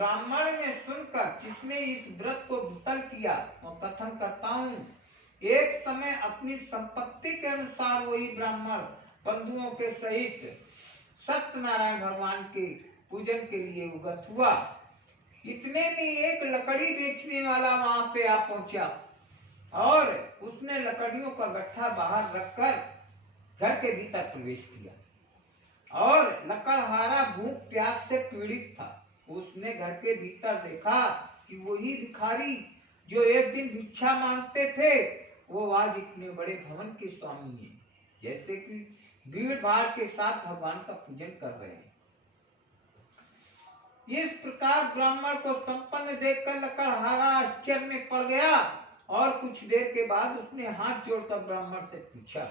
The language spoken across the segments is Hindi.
ब्राह्मण ने सुनकर, जिसने इस व्रत को विफल किया, और कथन करता हूँ, एक समय अपनी संपत्ति के अनुसार वही ब्राह्मण बंधुओं के सहित सत्यनारायण भगवान के पूजन के लिए उगत हुआ। इतने में एक लकड़ी बेचने वाला वहां पे आ पहुंचा और उसने लकड़ियों का गट्ठा बाहर रखकर घर के भीतर प्रवेश किया और लकड़हारा भूख प्यास से पीड़ित था। उसने घर के भीतर देखा कि वही भिखारी जो एक दिन भिक्षा मांगते थे, वो आज इतने बड़े भवन के स्वामी हैं, जैसे कि भीड़ भाड़ के साथ भगवान का पूजन कर रहे हैं। इस प्रकार ब्राह्मण को संपन्न देखकर लकड़हारा आश्चर्य में पड़ गया और कुछ देर के बाद उसने हाथ जोड़कर ब्राह्मण से पूछा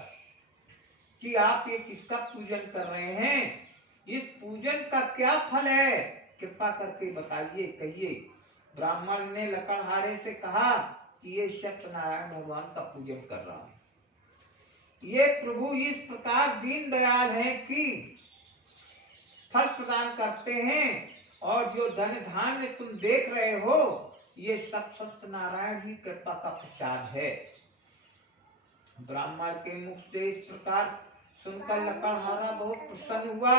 कि आप ये किसका पूजन कर रहे हैं? इस पूजन का क्या फल है? कृपा करके बताइए, कहिए। ब्राह्मण ने लकड़हारे से कहा कि ये सत्यनारायण भगवान का पूजन कर रहा हूं। ये प्रभु इस प्रकार दीन दयाल हैं कि फल प्रदान करते हैं और जो धन धान्य तुम देख रहे हो, ये सब सत्यनारायण ही कृपा का प्रसाद है। ब्राह्मण के मुख से इस प्रकार सुनकर लकड़हारा बहुत प्रसन्न हुआ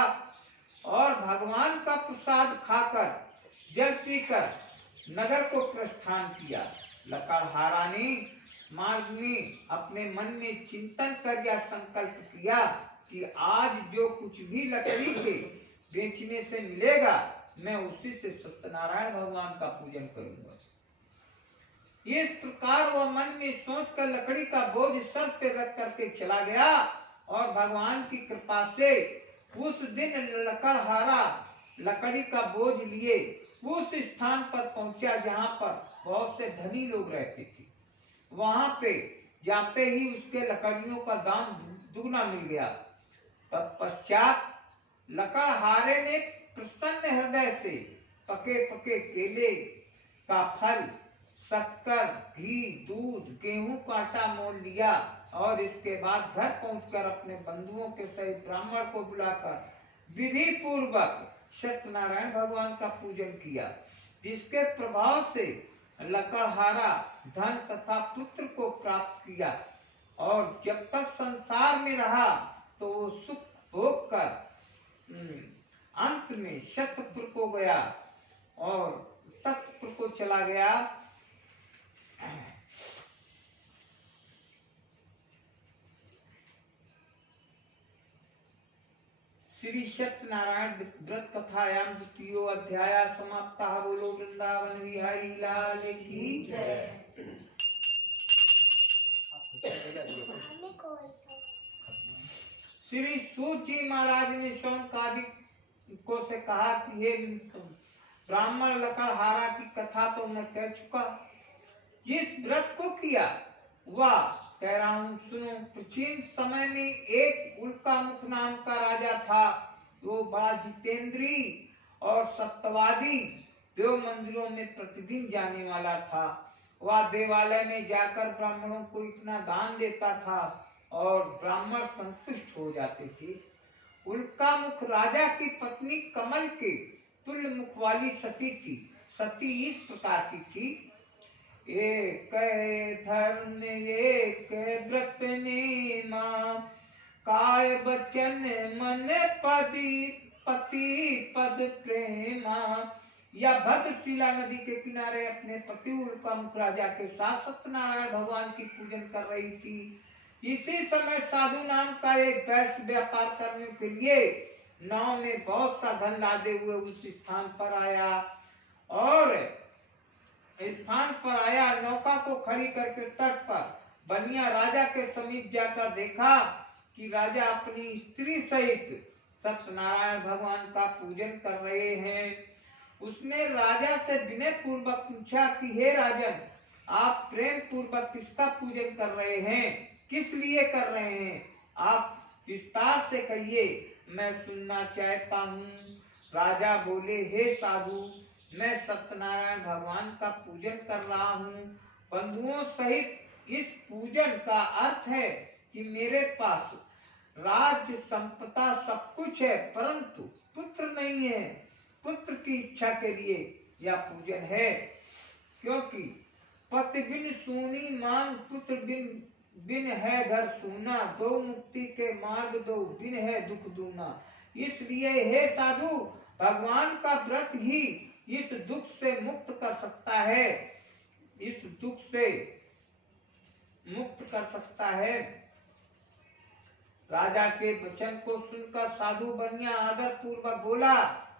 और भगवान का प्रसाद खाकर जल पीकर नगर को प्रस्थान किया। लकड़हारा ने मार्ग में अपने मन में चिंतन कर यह संकल्प किया कि आज जो कुछ भी लकड़ी के बेचने से मिलेगा, मैं उसी से सत्यनारायण भगवान का पूजन करूंगा। इस प्रकार वह मन में सोचकर लकड़ी का बोझ सर पे रख करके चला गया और भगवान की कृपा से उस दिन लकड़हारा लकड़ी का बोझ लिए उस स्थान पर पहुंचा जहां पर बहुत से धनी लोग रहते थे। वहां पे जाते ही उसके लकड़ियों का दाम दुगना मिल गया। तत्पश्चात लकड़हारे ने प्रसन्न हृदय से पके पके केले का फल, शक्कर, घी, दूध, गेहूं का आटा मोल लिया और इसके बाद घर पहुंचकर अपने बंधुओं के सहित ब्राह्मण को बुलाकर विधि पूर्वक सत्यनारायण भगवान का पूजन किया, जिसके प्रभाव से लकड़हारा धन तथा पुत्र को प्राप्त किया और जब तक संसार में रहा तो वो सुख भोग कर अंत में सतपुर को गया और सतपुर को चला गया। श्री सत्यनारायण व्रत कथायां द्वितीयो अध्याय समाप्तः। बोलो वृंदावन बिहारी लाल की जय। श्री सूत जी महाराज ने शौनकादिक को से कहा कि हे ब्राह्मण, लकड़हारा की कथा तो मैं कह चुका। जिस व्रत को किया वह कह रहा हूँ, सुनो। प्राचीन समय में एक उल्कामुख नाम का राजा था। वो बड़ा जितेंद्री और सत्यवादी देव मंदिरों में प्रतिदिन जाने वाला था। वह देवालय में जाकर ब्राह्मणों को इतना दान देता था और ब्राह्मण संतुष्ट हो जाते थे। उल्कामुख राजा की पत्नी कमल के तुल्य मुख वाली सती थी। सती इस प्रकार की थी, एक धर्म एक व्रत नेमा, काय बचन मन पति पद प्रेमा। या भद्रशिला नदी के किनारे अपने पति उल्कामुख राजा के साथ सत्यनारायण भगवान की पूजन कर रही थी। इसी समय साधु नाम का एक वैश्य व्यापार करने के लिए नाव में बहुत सा धन लादे हुए उस स्थान पर आया और नौका को खड़ी करके तट पर बनिया राजा के समीप जाकर देखा कि राजा अपनी स्त्री सहित सत्यनारायण भगवान का पूजन कर रहे हैं। उसने राजा से विनय पूर्वक पूछा कि हे राजन, आप प्रेम पूर्वक किसका पूजन कर रहे हैं, किस लिए कर रहे हैं? आप विस्तार से कहिए, मैं सुनना चाहता हूँ। राजा बोले, हे साधु, मैं सत्यनारायण भगवान का पूजन कर रहा हूँ बंधुओं सहित। इस पूजन का अर्थ है कि मेरे पास राज्य संपदा सब कुछ है, परंतु पुत्र नहीं है। पुत्र की इच्छा के लिए या पूजन है, क्योंकि पति बिन सूनी मांग पुत्र बिन बिन है घर सूना, दो मुक्ति के मार्ग दो बिन है दुख दूना। इसलिए हे साधु, भगवान का व्रत ही इस दुख से मुक्त कर सकता है, इस दुख से मुक्त कर सकता है। राजा के वचन को सुनकर साधु बनिया आदर पूर्वक बोला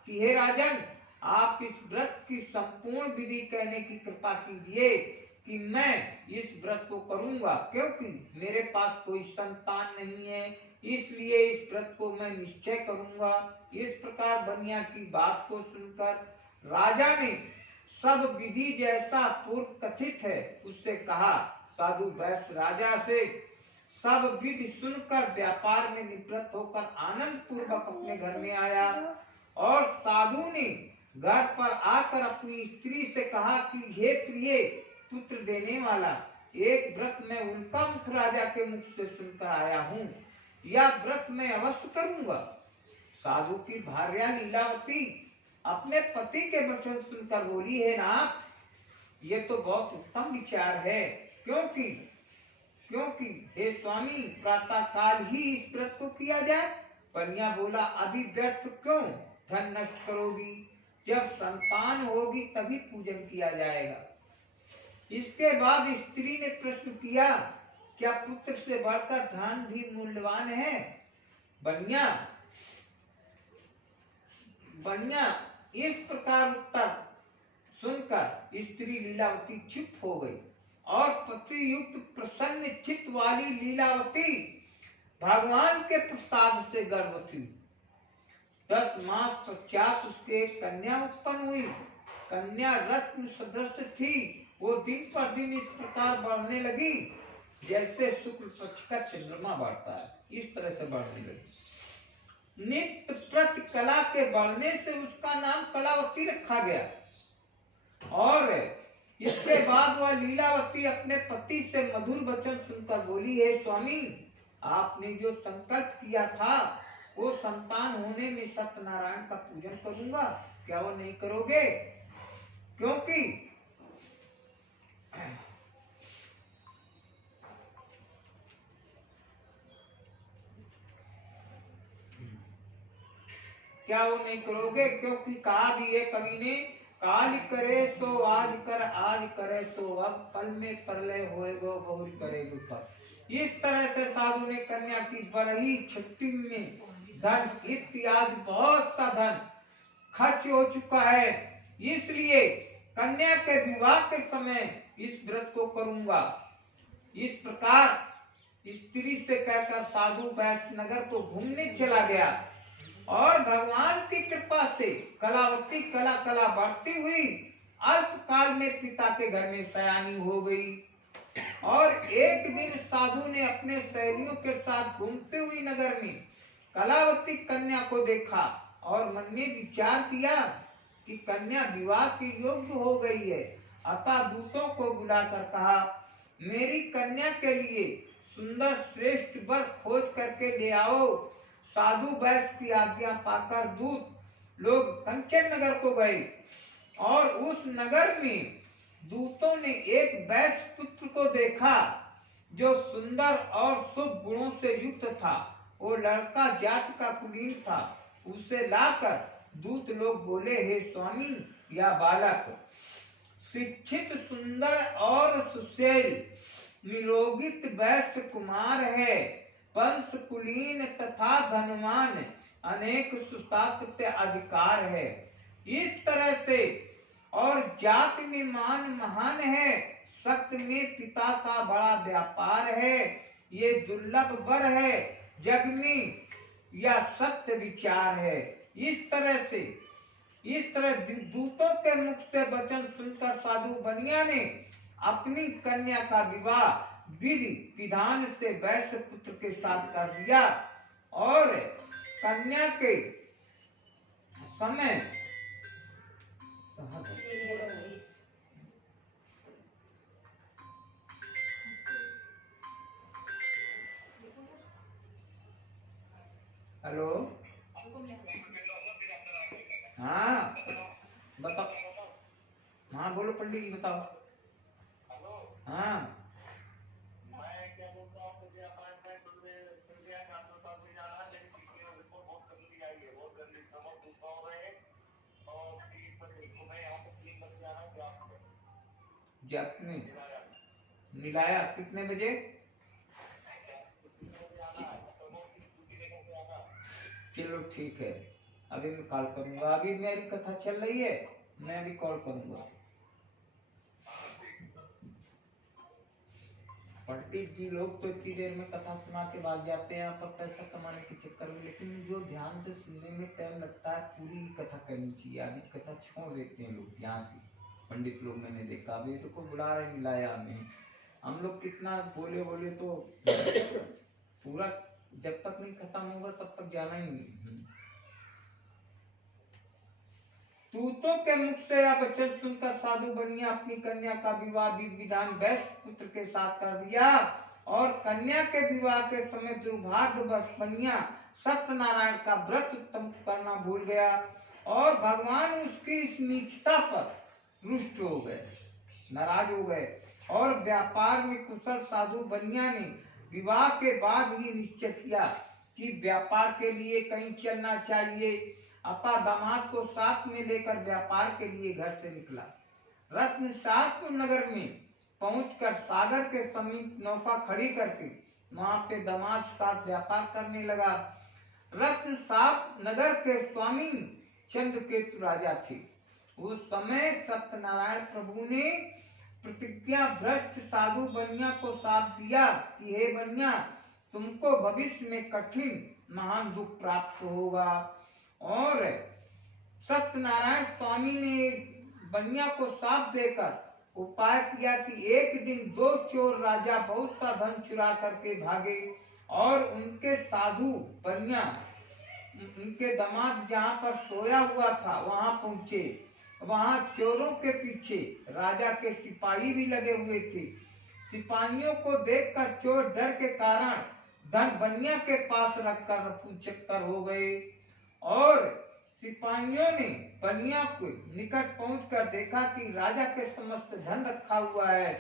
कि हे राजन, आप इस व्रत की संपूर्ण विधि कहने की कृपा कीजिए कि मैं इस व्रत को करूंगा, क्योंकि मेरे पास कोई संतान नहीं है, इसलिए इस व्रत को मैं निश्चय करूंगा। इस प्रकार बनिया की बात को सुनकर राजा ने सब विधि जैसा पूर्व कथित है उससे कहा। साधु वैश्य राजा से सब विधि सुनकर व्यापार में निवृत्त होकर आनंद पूर्वक अपने घर में आया और साधु ने घर पर आकर अपनी स्त्री से कहा कि हे प्रिय पुत्र देने वाला, एक व्रत मैं उनका मुख राजा के मुख से सुनकर आया हूँ, यह व्रत मैं अवश्य करूंगा। साधु की भार्या लीलावती अपने पति के वचन सुनकर बोली, है नाथ, ये तो बहुत उत्तम विचार है, क्योंकि हे स्वामी, प्रातः काल ही इस व्रत को किया जाए। कन्या बोला, अधि व्यर्थ क्यों धन नष्ट करोगी, जब संतान होगी तभी पूजन किया जाएगा। इसके बाद स्त्री ने प्रश्न किया, क्या पुत्र से बढ़कर धन भी मूल्यवान है? बनिया इस प्रकार उत्तर सुनकर स्त्री लीलावती चुप हो गई और पति युक्त प्रसन्न चित्त वाली लीलावती भगवान के प्रसाद से गर्भवती। 10 मास पश्चात उसके कन्या उत्पन्न हुई। कन्या रत्न सदृश थी, वो दिन पर दिन इस प्रकार बढ़ने लगी जैसे शुक्ल पक्ष का चंद्रमा बढ़ता है, इस तरह से बढ़ने लगी। नित्य प्रति कला के बढ़ने से उसका नाम कलावती रखा गया। और इसके बाद वह लीलावती अपने पति से मधुर वचन सुनकर बोली, हे स्वामी, आपने जो संकल्प किया था वो संतान होने में सत्यनारायण का पूजन करूंगा, क्या वो नहीं करोगे? क्योंकि क्या वो नहीं करोगे? क्योंकि कहा भी है कवि ने, काल करे तो आज कर, आज करे तो अब, पल में प्रलय होएगो बहुरी करेगो पर। इस तरह से साधु ने कन्या की बरही छठी में धन इत्यादि बहुत सा धन खर्च हो चुका है, इसलिए कन्या के विवाह के समय इस व्रत को करूंगा। इस प्रकार स्त्री से कहकर साधु वैश्य नगर को घूमने चला गया और भगवान की कृपा से कलावती कला कला बढ़ती हुई अल्प काल में पिता के घर में सयानी हो गई। और एक दिन साधु ने अपने सहेलियों के साथ घूमते हुई नगर में कलावती कन्या को देखा और मन में विचार किया कि कन्या विवाह के योग्य हो गई है। अतः दूतों को बुलाकर कहा, मेरी कन्या के लिए सुंदर श्रेष्ठ वर खोज करके ले आओ। साधु वैश्य की आज्ञा पाकर दूत लोग कंचन नगर को गए और उस नगर में दूतों ने एक वैश्य पुत्र को देखा जो सुंदर और शुभ गुणों से युक्त था। वो लड़का जात का कुलीन था। उसे लाकर दूत लोग बोले, हे स्वामी, यह बालक शिक्षित सुंदर और सुशील निरोगित वैश्य कुमार है, वंश कुलीन तथा धनवान, अनेक सुसाकृत्य अधिकार है। इस तरह से और जाति में मान महान है, सत्य में पिता का बड़ा व्यापार है। ये दुर्लभ वर है, जग में यह सत्य विचार है। इस तरह दूतों के मुख से वचन सुनकर साधु बनिया ने अपनी कन्या का विवाह विधि विधान से वैश्य पुत्र के साथ कर दिया और कन्या के समय हेलो, हाँ बताओ। हाँ बोलो पंडित जी, बताओ। हेलो। हाँ मैं क्या बोल रहा हूँ, मुझे अपॉइंटमेंट मिल गया डॉक्टर साहब में जाना, लेकिन पिछले रिपोर्ट बहुत गंदी आई है, बहुत गंदी, नमक दूसरा हो रहे हैं। और 3 बजे सुबह यहाँ पे 3 बजे आना है जाप में, जब में मिलाया मिलाया कितने बजे? 3 बजे आना है, नमक की स्कूटी लेकर के आना। चलो ठीक है, अभी मैं कॉल करूंगा। अभी मेरी कथा चल रही है, मैं अभी कॉल करूंगा। पंडित जी लोग तो इतनी देर में कथा सुना के भाग जाते हैं पर पैसा कमाने के चक्कर में, लेकिन जो ध्यान से सुनने में टाइम लगता है पूरी कथा करनी चाहिए। आधी कथा छोड़ देते हैं लोग यहाँ के पंडित लोग, मैंने देखा। अभी तो को बुला रहे मिलाया हमें, हम लोग कितना बोले बोले तो पूरा जब तक नहीं खत्म होगा तब तक जाना ही नहीं। दूतों के मुख से यह वचन सुनकर साधु बनिया अपनी कन्या का विवाह विधि विधान वैश्य पुत्र के साथ कर दिया, और कन्या के विवाह के समय दुर्भाग्यवश बनिया सत्यनारायण का व्रत उत्तम करना भूल गया, और भगवान उसकी इस नीचता पर रुष्ट हो गए, नाराज हो गए। और व्यापार में कुशल साधु बनिया ने विवाह के बाद ही निश्चय किया कि व्यापार के लिए कहीं चलना चाहिए। अपा दामाद को साथ में लेकर व्यापार के लिए घर से निकला। रत्नसातपुर नगर में पहुंचकर सागर के समीप नौका खड़ी करके वहां पे दामाद साथ व्यापार करने लगा। रत्नसात नगर के स्वामी चंद्रकेतु राजा थे। उस समय सत्यनारायण प्रभु ने प्रतिज्ञा भ्रष्ट साधु बनिया को साथ दिया कि हे बनिया, तुमको भविष्य में कठिन महान दुख प्राप्त होगा। और सत्यनारायण स्वामी ने बनिया को साथ देकर उपाय किया कि एक दिन 2 चोर राजा बहुत सा धन चुरा करके भागे, और उनके साधु बनिया उनके दामाद जहाँ पर सोया हुआ था वहां पहुंचे। वहां चोरों के पीछे राजा के सिपाही भी लगे हुए थे। सिपाहियों को देखकर चोर डर के कारण धन बनिया के पास रखकर रफूचक्कर हो गए, और सिपाहियों ने बनिया के निकट पहुंचकर देखा कि राजा के समस्त धन रखा हुआ है।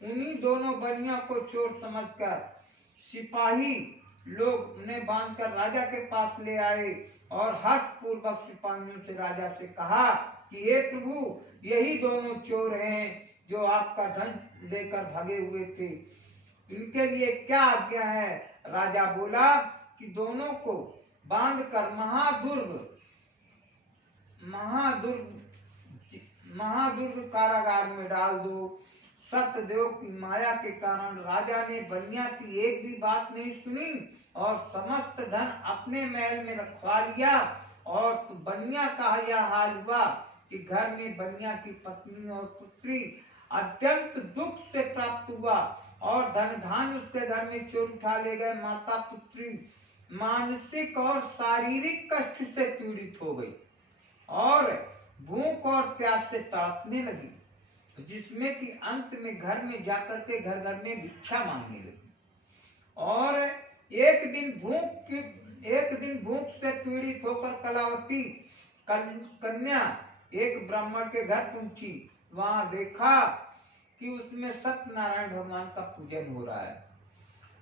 उन्हीं दोनों बनिया को चोर समझकर सिपाही लोग उन्हें बांधकर राजा के पास ले आए, और हर्ष पूर्वक सिपाहियों से राजा से कहा कि हे प्रभु, यही दोनों चोर हैं जो आपका धन लेकर भागे हुए थे, इनके लिए क्या आज्ञा है? राजा बोला कि दोनों को बांधकर महादुर्ग कारागार में डाल दो। सत्यदेव की माया के कारण राजा ने बनिया की एक भी बात नहीं सुनी और समस्त धन अपने महल में रखवा लिया। और बनिया का यह हाल हुआ कि घर में बनिया की पत्नी और पुत्री अत्यंत दुख से प्राप्त हुआ, और धन धान उसके घर में चोर उठा ले गए। माता पुत्री मानसिक और शारीरिक कष्ट से पीड़ित हो गई, और भूख और प्यास से तड़पने लगी, जिसमें कि अंत में घर में जाकर के घर घर में भिक्षा मांगने लगी। और एक दिन भूख से पीड़ित होकर कलावती कन्या एक ब्राह्मण के घर पहुंची। वहां देखा कि उसमें सत्यनारायण भगवान का पूजन हो रहा है।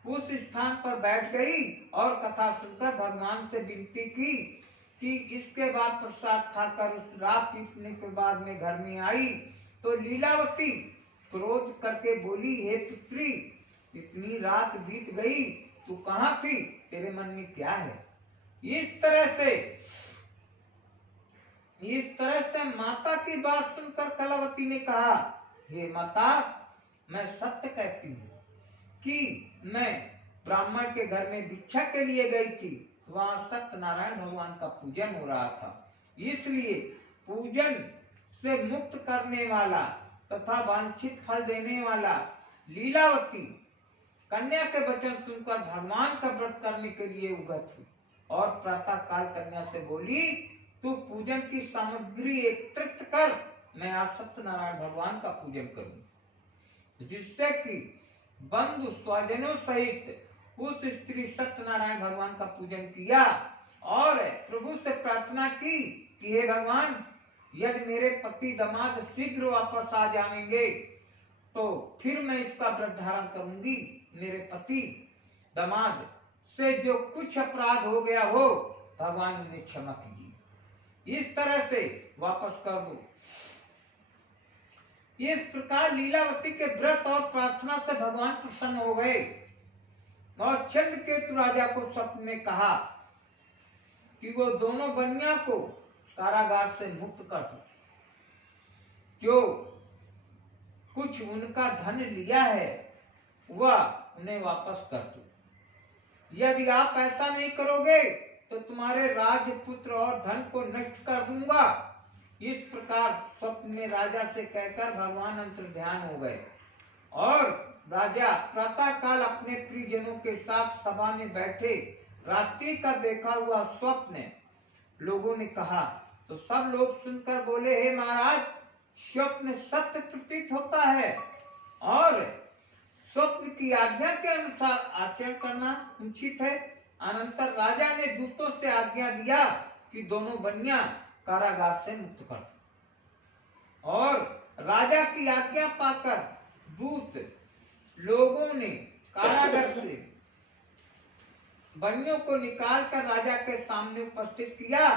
उस स्थान पर बैठ गई और कथा सुनकर भगवान से विनती की कि इसके बाद प्रसाद खाकर उस रात बीतने के बाद में घर में आई तो लीलावती क्रोध करके बोली, हे पुत्री, इतनी रात बीत गई, तू कहाँ थी? तेरे मन में क्या है? इस तरह से माता की बात सुनकर कलावती ने कहा, हे माता, मैं सत्य कहती हूँ कि मैं ब्राह्मण के घर में भिक्षा के लिए गई थी। वहां सत्यनारायण भगवान का पूजन हो रहा था, इसलिए पूजन से मुक्त करने वाला तथा वांछित फल देने वाला लीलावती कन्या के वचन सुनकर भगवान का व्रत करने के लिए उगत हुई, और प्रातः काल कन्या से बोली, तू पूजन की सामग्री एकत्रित कर, मैं आज सत्यनारायण भगवान का पूजन करूं। जिससे कि बंधु स्वजनों सहित उस स्त्री सत्यनारायण भगवान का पूजन किया, और प्रभु से प्रार्थना की कि हे भगवान, यदि मेरे पति दामाद शीघ्र वापस आ जाएंगे तो फिर मैं इसका व्रत धारण करूंगी। मेरे पति दामाद से जो कुछ अपराध हो गया हो भगवान उन्हें क्षमा कीजिए, इस तरह से वापस कर दो। इस प्रकार लीलावती के व्रत और प्रार्थना से भगवान प्रसन्न हो गए और चंद्रकेतु राजा को स्वप्न में कहा कि वो दोनों बनिया को कारागार से मुक्त कर दो, जो कुछ उनका धन लिया है वह उन्हें वापस कर दो। यदि आप ऐसा नहीं करोगे तो तुम्हारे राजपुत्र और धन को नष्ट कर दूंगा। इस प्रकार स्वप्न में राजा से कहकर भगवान अंतर्ध्यान हो गए और राजा प्रातः काल अपने प्रियजनों के साथ सभा में बैठे रात्रि का देखा हुआ स्वप्न लोगों ने कहा तो सब लोग सुनकर बोले, हे महाराज, स्वप्न सत्य प्रतीत होता है और स्वप्न की आज्ञा के अनुसार आचरण करना उचित है। अनंतर राजा ने दूतों से आज्ञा दिया कि दोनों बनिया कारागार से मुक्त कर दो और राजा की आज्ञा पाकर दूत लोगों ने कारागार से बनियों को निकालकर राजा के सामने उपस्थित किया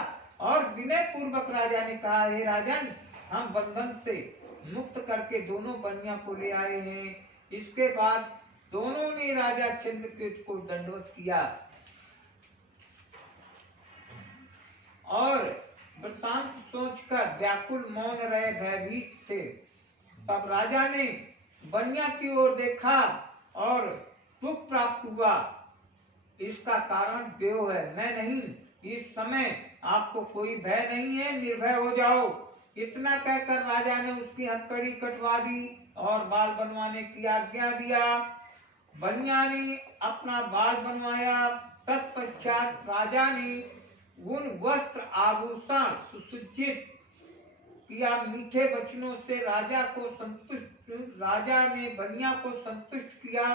और विनय पूर्वक राजा ने कहा, हे राजन, हम बंधन से मुक्त करके दोनों बनिया को ले आए हैं। इसके बाद दोनों ने राजा चंद्रकेतु को दंडवत किया और वृतांत सोचकर व्याकुल मौन रहे, भयभीत थे। तब राजा ने बनिया की ओर देखा और दुख प्राप्त हुआ। इसका कारण देव है, मैं नहीं। इस समय आपको कोई भय नहीं है, निर्भय हो जाओ। इतना कहकर राजा ने उसकी हथकड़ी कटवा दी और बाल बनवाने की आज्ञा दिया। बनिया ने अपना बाल बनवाया। तत्पश्चात राजा ने उन वस्त्र आभूषण सुसज्जित किया। मीठे वचनों से राजा ने बनिया को संतुष्ट किया।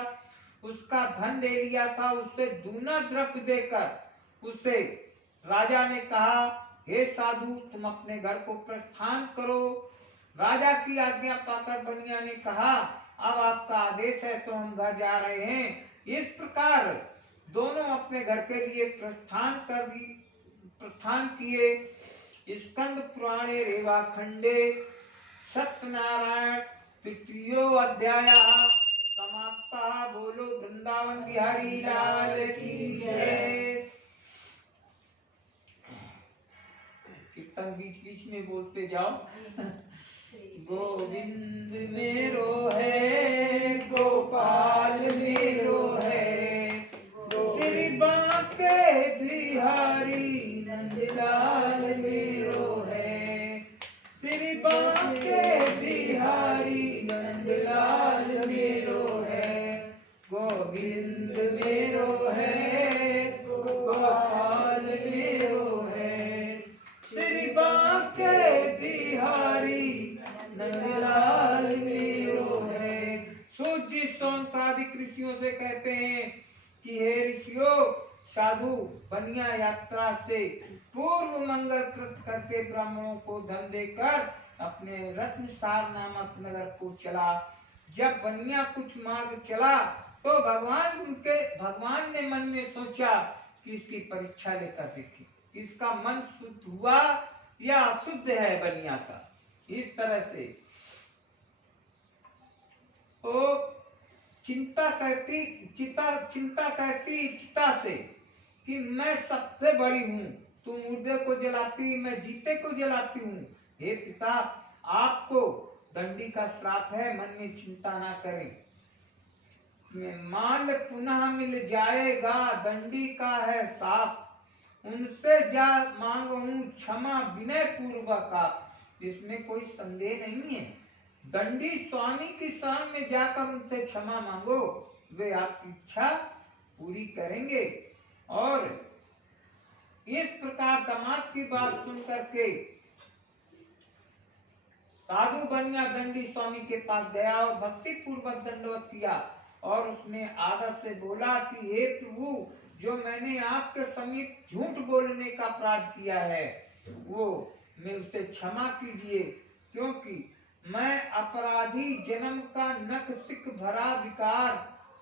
उसका धन ले लिया था, उससे दूना द्रव्य देकर उसे राजा ने कहा, हे साधु, तुम अपने घर को प्रस्थान करो। राजा की आज्ञा पाकर बनिया ने कहा, अब आपका आदेश है तो हम घर जा रहे हैं। इस प्रकार दोनों अपने घर के लिए प्रस्थान किए। स्कंद पुराणे रेवा खंडे सत्यनारायण तृतीयो अध्याय समाप्ता। बोलो वृंदावन बिहारी लाल की जय। कीर्तन बीच बीच में बोलते जाओ। गोविंद मेरो है, गोपाल मेरो है, श्री बांके बिहारी नंदलाल मेरो है, श्री बांके बिहारी नंदलाल मेरो है। गोविंद मेरो है, गोपाल मेरो है, श्री बांके बिहारी नंदलाल मेरो है। सूत जी शौनकादिक ऋषियों से कहते हैं कि हे ऋषियों, साधु बनिया यात्रा से पूर्व मंगल कृत करके ब्राह्मणों को धन देकर अपने रत्नसार नामक नगर को चला। जब बनिया कुछ मार्ग चला तो भगवान ने मन में सोचा कि इसकी परीक्षा लेकर देखें, इसका मन शुद्ध हुआ या अशुद्ध है बनिया का। इस तरह से तो चिंता करती चिता से कि मैं सबसे बड़ी हूँ, तू मुर्दे को जलाती, मैं जीते को जलाती हूँ। हे पिता, आपको दंडी का श्राप है, मन में चिंता ना करें। माल पुनः मिल जाएगा, दंडी का है साप, उनसे जा मांगू क्षमा विनय पूर्वक। इसमें कोई संदेह नहीं है। दंडी स्वामी की शरण में जाकर उनसे क्षमा मांगो, वे आपकी इच्छा पूरी करेंगे। और इस प्रकार दामाद की बात सुन करके साधु बनिया दंडी स्वामी के पास गया और भक्ति पूर्वक दंडवत किया और उसने आदर से बोला कि हे प्रभु, जो मैंने आपके समीप झूठ बोलने का अपराध किया है वो में उसे क्षमा कीजिए, क्योंकि मैं अपराधी जन्म का नख सिक भरा विकार,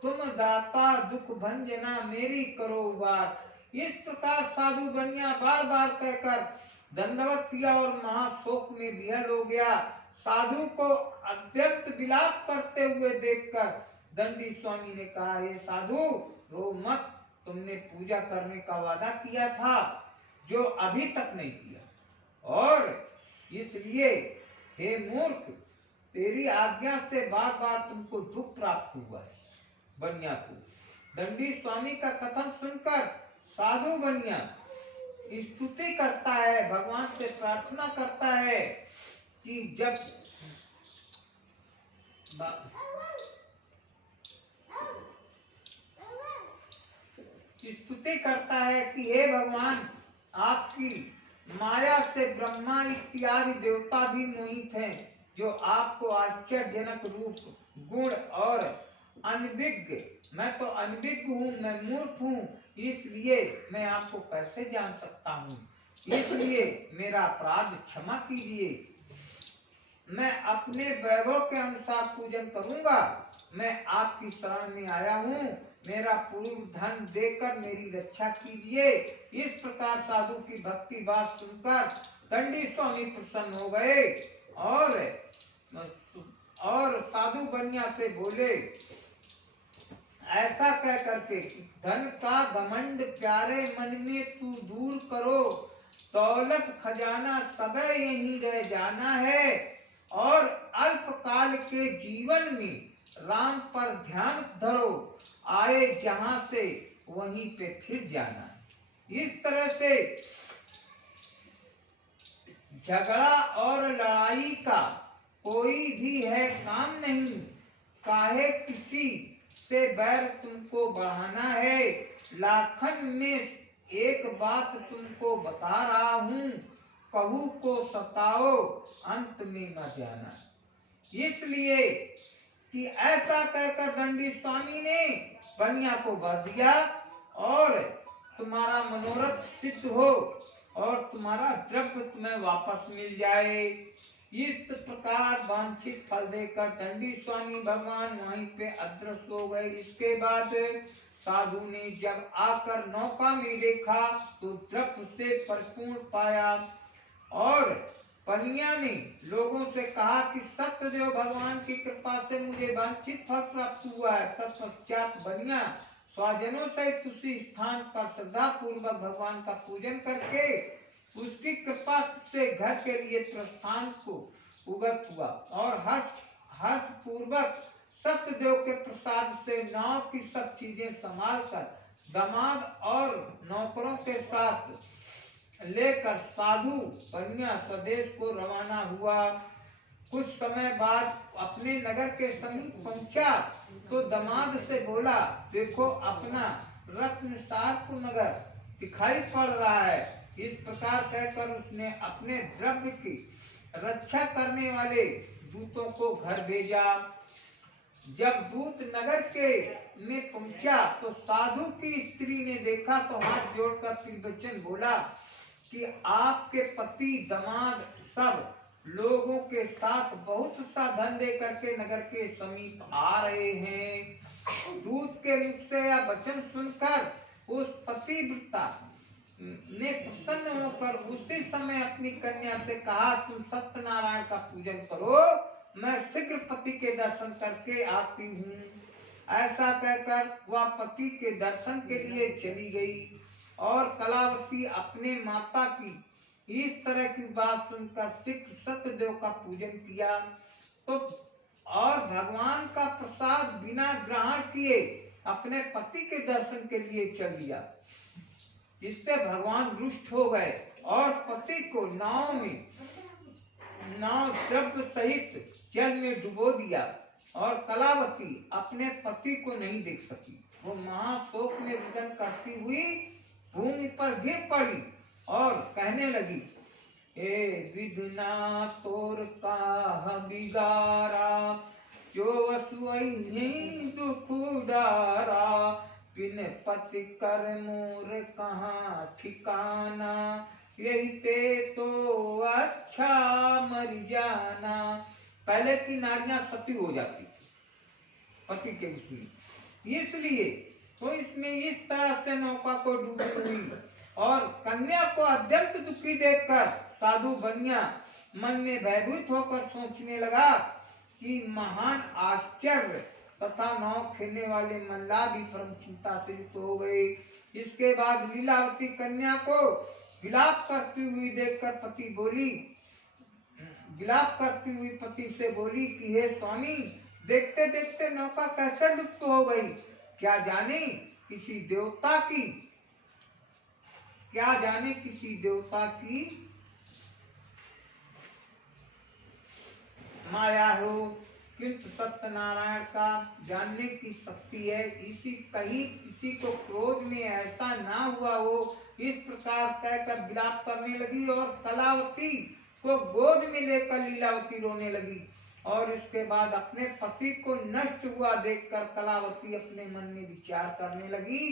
तुम दाता दुख भंजना मेरी करो उबार। इस प्रकार साधु बनिया बार बार कहकर दंडवत किया और महाशोक में विहल हो गया। साधु को अत्यंत विलाप करते हुए देखकर दंडी स्वामी ने कहा, हे साधु रो मत, तुमने पूजा करने का वादा किया था जो अभी तक नहीं किया, और इसलिए हे मूर्ख, तेरी आज्ञा से बार बार तुमको दुख प्राप्त हुआ है। बनिया को दंडी स्वामी का कथन सुनकर साधु बनिया स्तुति करता है, भगवान से प्रार्थना करता है कि जब स्तुति करता है कि हे भगवान, आपकी माया से ब्रह्मा इत्यादि देवता भी मोहित हैं, जो आपको आश्चर्यजनक रूप गुण और अनभिज्ञ, मैं तो अनभिज्ञ हूँ, मैं मूर्ख हूँ, इसलिए मैं आपको कैसे जान सकता हूँ, इसलिए मेरा अपराध क्षमा कीजिए। मैं अपने वैभव के अनुसार पूजन करूंगा। मैं आपकी शरण में आया हूँ, मेरा पूर्व धन देकर मेरी रक्षा कीजिए। इस प्रकार साधु की भक्ति बात सुनकर दंडी स्वामी प्रसन्न हो गए और साधु बनिया से बोले, ऐसा कह करके धन का घमंड प्यारे मन में तू दूर करो, दौलत खजाना सब यहीं रह जाना है, और अल्प काल के जीवन में राम पर ध्यान धरो, आए जहां से वहीं पे फिर जाना। इस तरह से झगड़ा और लड़ाई का कोई भी है काम नहीं, काहे किसी से बैर तुमको बढ़ाना है। लाखन में एक बात तुमको बता रहा हूँ, कहू को सताओ अंत में न जाना। इसलिए कि ऐसा कहकर दंडी स्वामी ने बनिया को वर दिया और तुम्हारा मनोरथ सिद्ध हो और तुम्हारा द्रव्य तुम्हें वापस मिल जाए। इस प्रकार वांछित फल देकर दंडी स्वामी भगवान वहीं पे अदृश्य हो गए। इसके बाद साधु ने जब आकर नौका में देखा तो द्रव्य से परिपूर्ण पाया, और बनिया ने लोगों से कहा कि सत्यदेव भगवान की कृपा से मुझे वांछित फल प्राप्त हुआ है। तत्पश्चात बनिया स्वजनों से उसी स्थान पर श्रद्धा पूर्वक भगवान का पूजन करके उसकी कृपा से घर के लिए प्रस्थान को उगत हुआ, और हर्ष पूर्वक सत्यदेव के प्रसाद से नाव की सब चीजें संभाल कर दामाद और नौकरों के साथ लेकर साधु बनिया स्वदेश को रवाना हुआ। कुछ समय बाद अपने नगर के समीप पहुंचा तो दामाद से बोला, देखो अपना रत्नसारपुर नगर दिखाई पड़ रहा है। इस प्रकार कहकर उसने अपने द्रव्य की रक्षा करने वाले दूतों को घर भेजा। जब दूत नगर के में पहुंचा तो साधु की स्त्री ने देखा तो हाथ जोड़कर त्रिवचन बोला कि आपके पति दामाद सब लोगों के साथ बहुत सा धन दे करके नगर के समीप आ रहे हैं। दूत के मुख से यह वचन सुनकर उस पतिव्रता ने प्रसन्न होकर उसी समय अपनी कन्या से कहा, तुम सत्यनारायण का पूजन करो, मैं शीघ्र पति के दर्शन करके आती हूँ। ऐसा कहकर वह पति के दर्शन के लिए चली गई, और कलावती अपने माता की इस तरह की बात सुनकर शीघ्र सत्यदेव का पूजन किया तो और भगवान का प्रसाद बिना ग्रहण किए अपने पति के दर्शन के लिए चल दिया। इससे भगवान रुष्ट हो गए और पति को नाव द्रव्य सहित जल में डुबो दिया, और कलावती अपने पति को नहीं देख सकी। वो महाशोक में रुदन करती हुई भूमि पर गिर पड़ी और कहने लगी, ए विधना तोर का बिगारा, जो वसुई दुख डारा, बिन पति कर मोर कहाँ ठिकाना, यही ते तो अच्छा मर जाना। पहले की नारियां सती हो जाती थी पति के उसमें, इसलिए तो इसमें इस तरह से नौका को डूबी हुई और कन्या को अत्यंत दुखी देखकर साधु बनिया मन में भयभीत होकर सोचने लगा कि महान आश्चर्य तथा नाव खेलने वाले मल्लाह भी परम चिंता से युक्त हो गए। इसके बाद लीलावती कन्या को विलाप करती हुई देखकर विलाप करती हुई पति से बोली कि हे स्वामी, देखते देखते नौका कैसे लुप्त हो गई। क्या जाने किसी देवता की माया हो, किंतु सत्यनारायण का जानने की शक्ति है। किसी को क्रोध में ऐसा ना हुआ हो। इस प्रकार कहकर विलाप करने लगी और कलावती को गोद में लेकर लीलावती रोने लगी। और इसके बाद अपने पति को नष्ट हुआ देखकर कलावती अपने मन में विचार करने लगी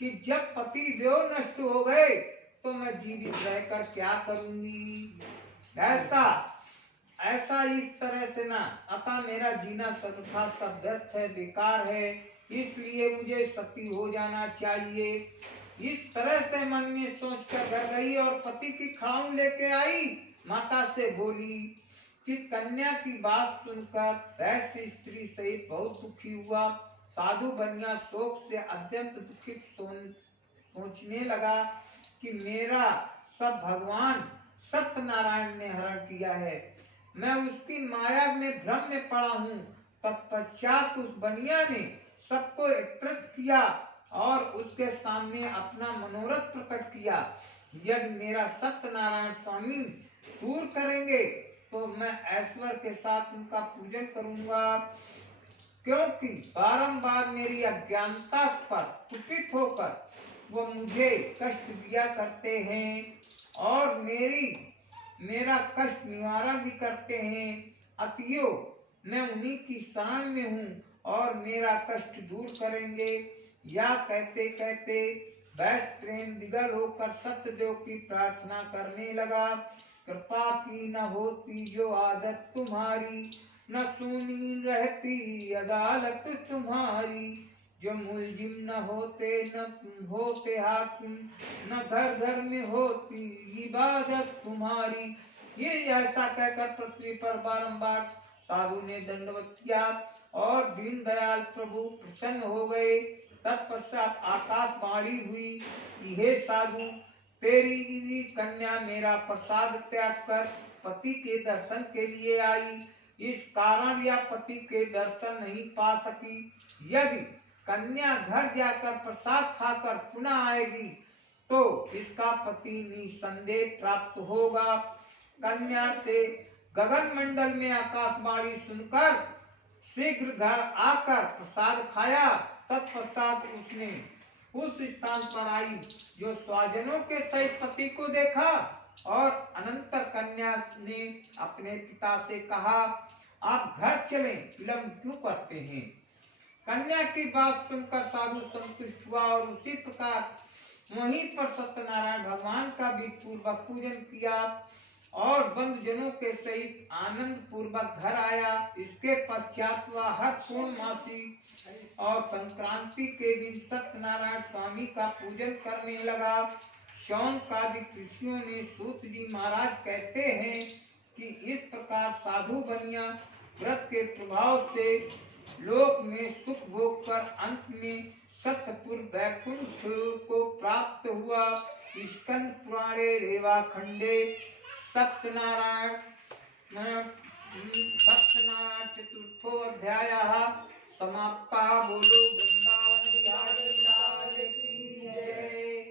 कि जब पति देव नष्ट हो गए तो मैं जीवित रहकर क्या करूंगी। ऐसा इस तरह से ना, अतः मेरा जीना सर्वथा सब व्यर्थ है, बेकार है, इसलिए मुझे सती हो जाना चाहिए। इस तरह से मन में सोचकर घर गई और पति की खड़ाऊं लेके आई। माता से बोली कि कन्या की बात सुनकर वैश्य स्त्री सहित बहुत दुखी हुआ। साधु बनिया शोक से अत्यंत दुखित सोचने लगा कि मेरा सब भगवान सत्यनारायण ने हरण किया है, मैं उसकी माया में भ्रम में पड़ा हूँ। तत्पश्चात उस बनिया ने सबको एकत्रित किया और उसके सामने अपना मनोरथ प्रकट किया। यदि मेरा सत्यनारायण स्वामी दूर करेंगे तो मैं ऐश्वर्य के साथ उनका पूजन करूंगा, क्योंकि बारंबार मेरी अज्ञानता पर कुपित होकर वो मुझे कष्ट दिया करते हैं और मेरा कष्ट निवारण भी करते हैं। अतएव मैं उन्हीं की शरण में हूँ और मेरा कष्ट दूर करेंगे। या कहते कहते वैश्य प्रेम विगल होकर सत्यदेव की प्रार्थना करने लगा। कृपा की न होती जो आदत तुम्हारी, न सुनी रहती अदालत तुम्हारी। जो मुलजिम न होते न होते हाकिम, न घर घर में होती इबादत तुम्हारी। ये ऐसा कहकर पृथ्वी पर बारंबार साधु ने दंडवत किया और दीन दयाल प्रभु प्रसन्न हो गए। तत्पश्चात आकाशवाणी हुई कि हे साधु, तेरी कन्या मेरा प्रसाद त्याग कर पति के दर्शन के लिए आई। इस कारण यह पति के दर्शन नहीं पा सकी। यदि कन्या घर जाकर प्रसाद खाकर पुनः आएगी तो इसका पति निसंदेह प्राप्त होगा। कन्या के गगन मंडल में आकाशवाणी सुनकर शीघ्र घर आकर प्रसाद खाया। तत्पश्चात उसने उस स्थान पर आई जो स्वजनों के सहित पति को देखा और अनंतर कन्या ने अपने पिता से कहा, आप घर चलें, विलंब क्यों करते हैं। कन्या की बात सुनकर साधु संतुष्ट हुआ और उसी प्रकार वहीं पर सत्यनारायण भगवान का भी पूर्वक पूजन किया और बंधुजनों के सहित आनंद पूर्वक घर आया। इसके पश्चात वह हर पूर्णमासी और संक्रांति के दिन सत्यनारायण स्वामी का पूजन करने लगा। शौनकादिक ऋषियों ने सूत जी महाराज कहते हैं कि इस प्रकार साधु बनिया व्रत के प्रभाव से लोक में सुख भोग कर अंत में सतपुर वैकुंठ को प्राप्त हुआ। स्कंद पुराणे रेवा खंडे सत्यनारायण चतुर्थो अध्यायः समाप्ता। बोलो वृंदावन बिहारी लाल की जय।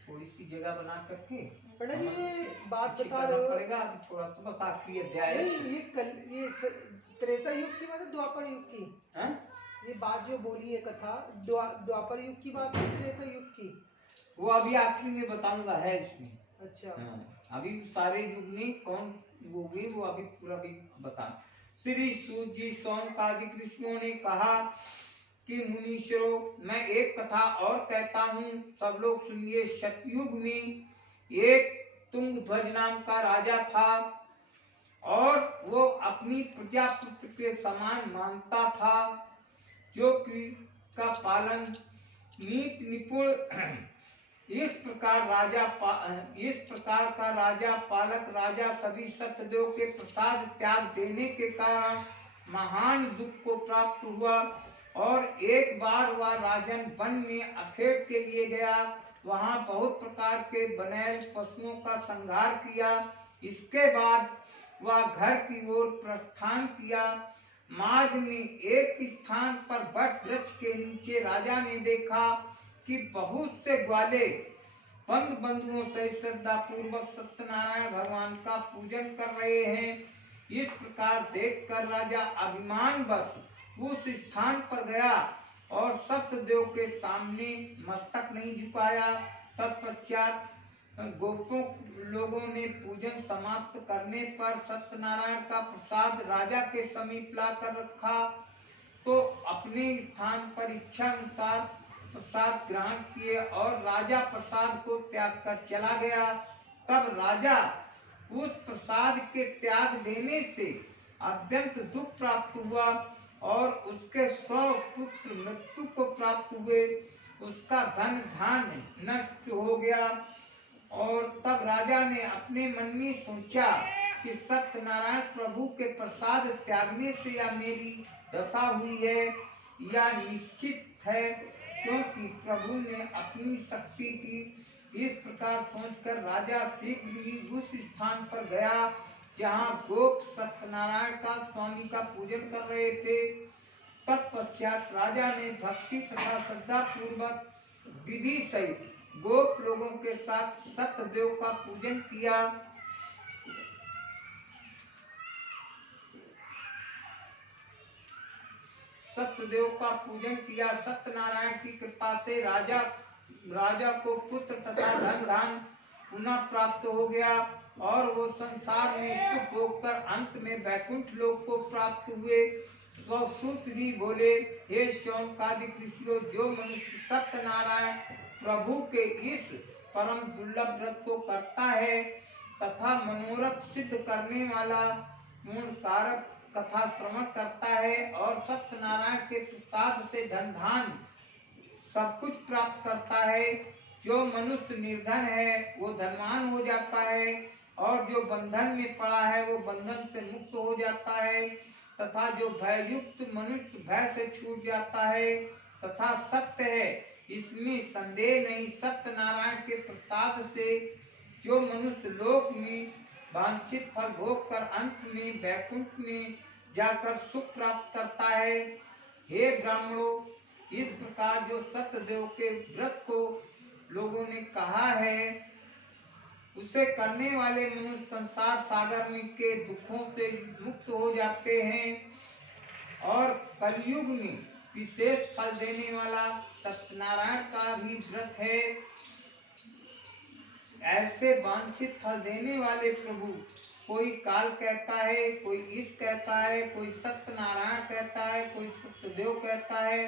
थोड़ी सी जगह बना करके बड़ा ये बात बता रहे हो पड़ेगा थोड़ा सा, बस आखिरी अध्याय। ये त्रेता युग की बात है, द्वापर युग की? ये बात जो बोली है कथा द्वापर युग की बात है, त्रेता युग की? वो अभी आखिरी में बताऊंगा है इसमें। अच्छा। अभी सारे युग में कौन वो हुई वो अभी पूरा भी बता। श्री सूत जी शौनकादिक ऋषियों ने कहा कि मुनीश्वरों, मैं एक कथा और कहता हूँ, सब लोग सुनिए। सतयुग में एक तुंगध्वज नाम का राजा था और वो अपनी प्रजापुत्र के समान मानता था, जो कि का पालन नीति निपुण। इस प्रकार का राजा पालक राजा सभी सत्यदेव के प्रसाद त्याग देने के कारण महान दुख को प्राप्त हुआ और एक बार वह राजन वन में अखेड़ के लिए गया। वहां बहुत प्रकार के बनैल पशुओं का संहार किया। इसके बाद वह घर की ओर प्रस्थान किया। मार्ग में एक स्थान पर वट वृक्ष के नीचे राजा ने देखा कि बहुत से ग्वाले बंधुओं से श्रद्धा पूर्वक सत्यनारायण भगवान का पूजन कर रहे हैं। इस प्रकार देखकर राजा अभिमानवश उस स्थान पर गया और सत्यदेव के सामने मस्तक नहीं झुकाया। तत्पश्चात गोपों लोगों ने पूजन समाप्त करने पर सत्यनारायण का प्रसाद राजा के समीप लाकर रखा, तो अपने स्थान पर इच्छा अनुसार प्रसाद ग्रहण किए और राजा प्रसाद को त्याग कर चला गया। तब राजा उस प्रसाद के त्याग देने से अत्यंत दुख प्राप्त हुआ और उसके 100 पुत्र मृत्यु को प्राप्त हुए। उसका धन धान्य नष्ट हो गया और तब राजा ने अपने मन में सोचा कि सत्यनारायण प्रभु के प्रसाद त्यागने से या मेरी दशा हुई है या निश्चित है, क्योंकि प्रभु ने अपनी शक्ति की। इस प्रकार सोचकर राजा शीघ्र ही उस स्थान पर गया जहाँ गोप सत्यनारायण का स्वामी का पूजन कर रहे थे। तत्पश्चात राजा ने भक्ति तथा श्रद्धा पूर्वक विधि सहित गोप लोगों के साथ सत्यदेव का पूजन किया। सत्यदेव का पूजन किया। सत्यनारायण की कृपा से राजा को पुत्र तथा धन धान पुनः प्राप्त हो गया और वो संसार में सुख भोगकर अंत में वैकुंठ लोक को प्राप्त हुए। स्वसूत जी बोले, हे शौनकादिक ऋषियों, जो मनुष्य सत्यनारायण प्रभु के इस परम दुर्लभ व्रत को करता है तथा मनोरथ सिद्ध करने वाला मूल कारक कथा श्रवण करता है और सत्यनारायण के प्रसाद से धन धान सब कुछ प्राप्त करता है, जो मनुष्य निर्धन है वो धनवान हो जाता है और जो बंधन में पड़ा है वो बंधन से मुक्त हो जाता है, तथा जो भययुक्त मनुष्य भय से छूट जाता है तथा सत्य है, इसमें संदेह नहीं। सत्यनारायण के प्रसाद से जो मनुष्य लोक में वांछित फल भोग कर अंत में वैकुंठ में जाकर सुख प्राप्त करता है। हे ब्राह्मणों, इस प्रकार जो सत्यदेव के व्रत को लोगों ने कहा है, उसे करने वाले मनुष्य संसार सागर में के दुखों से मुक्त हो जाते हैं और कलयुग में विशेष फल देने वाला सत्यनारायण का भी व्रत है। ऐसे वांछित फल देने वाले प्रभु, कोई काल कहता है, कोई ईश कहता है, कोई सत्यनारायण कहता है, कोई सत्यदेव कहता है।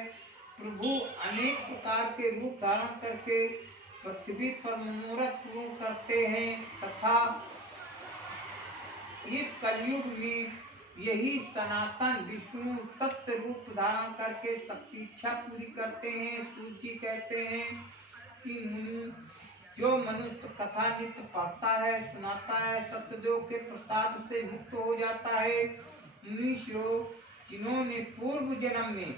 प्रभु अनेक प्रकार के रूप धारण करके पृथ्वी पर मनोरथ पूर्ण करते हैं तथा इस कलयुग में यही सनातन विष्णु सत्य रूप धारण करके सबकी इच्छा पूरी करते हैं। सूची कहते हैं कि जो मनुष्य कथा नित्य पढ़ता है, सुनाता है, सत्यदेव के प्रसाद से मुक्त हो जाता है। मुनीश्वरों, जिन्होंने पूर्व जन्म में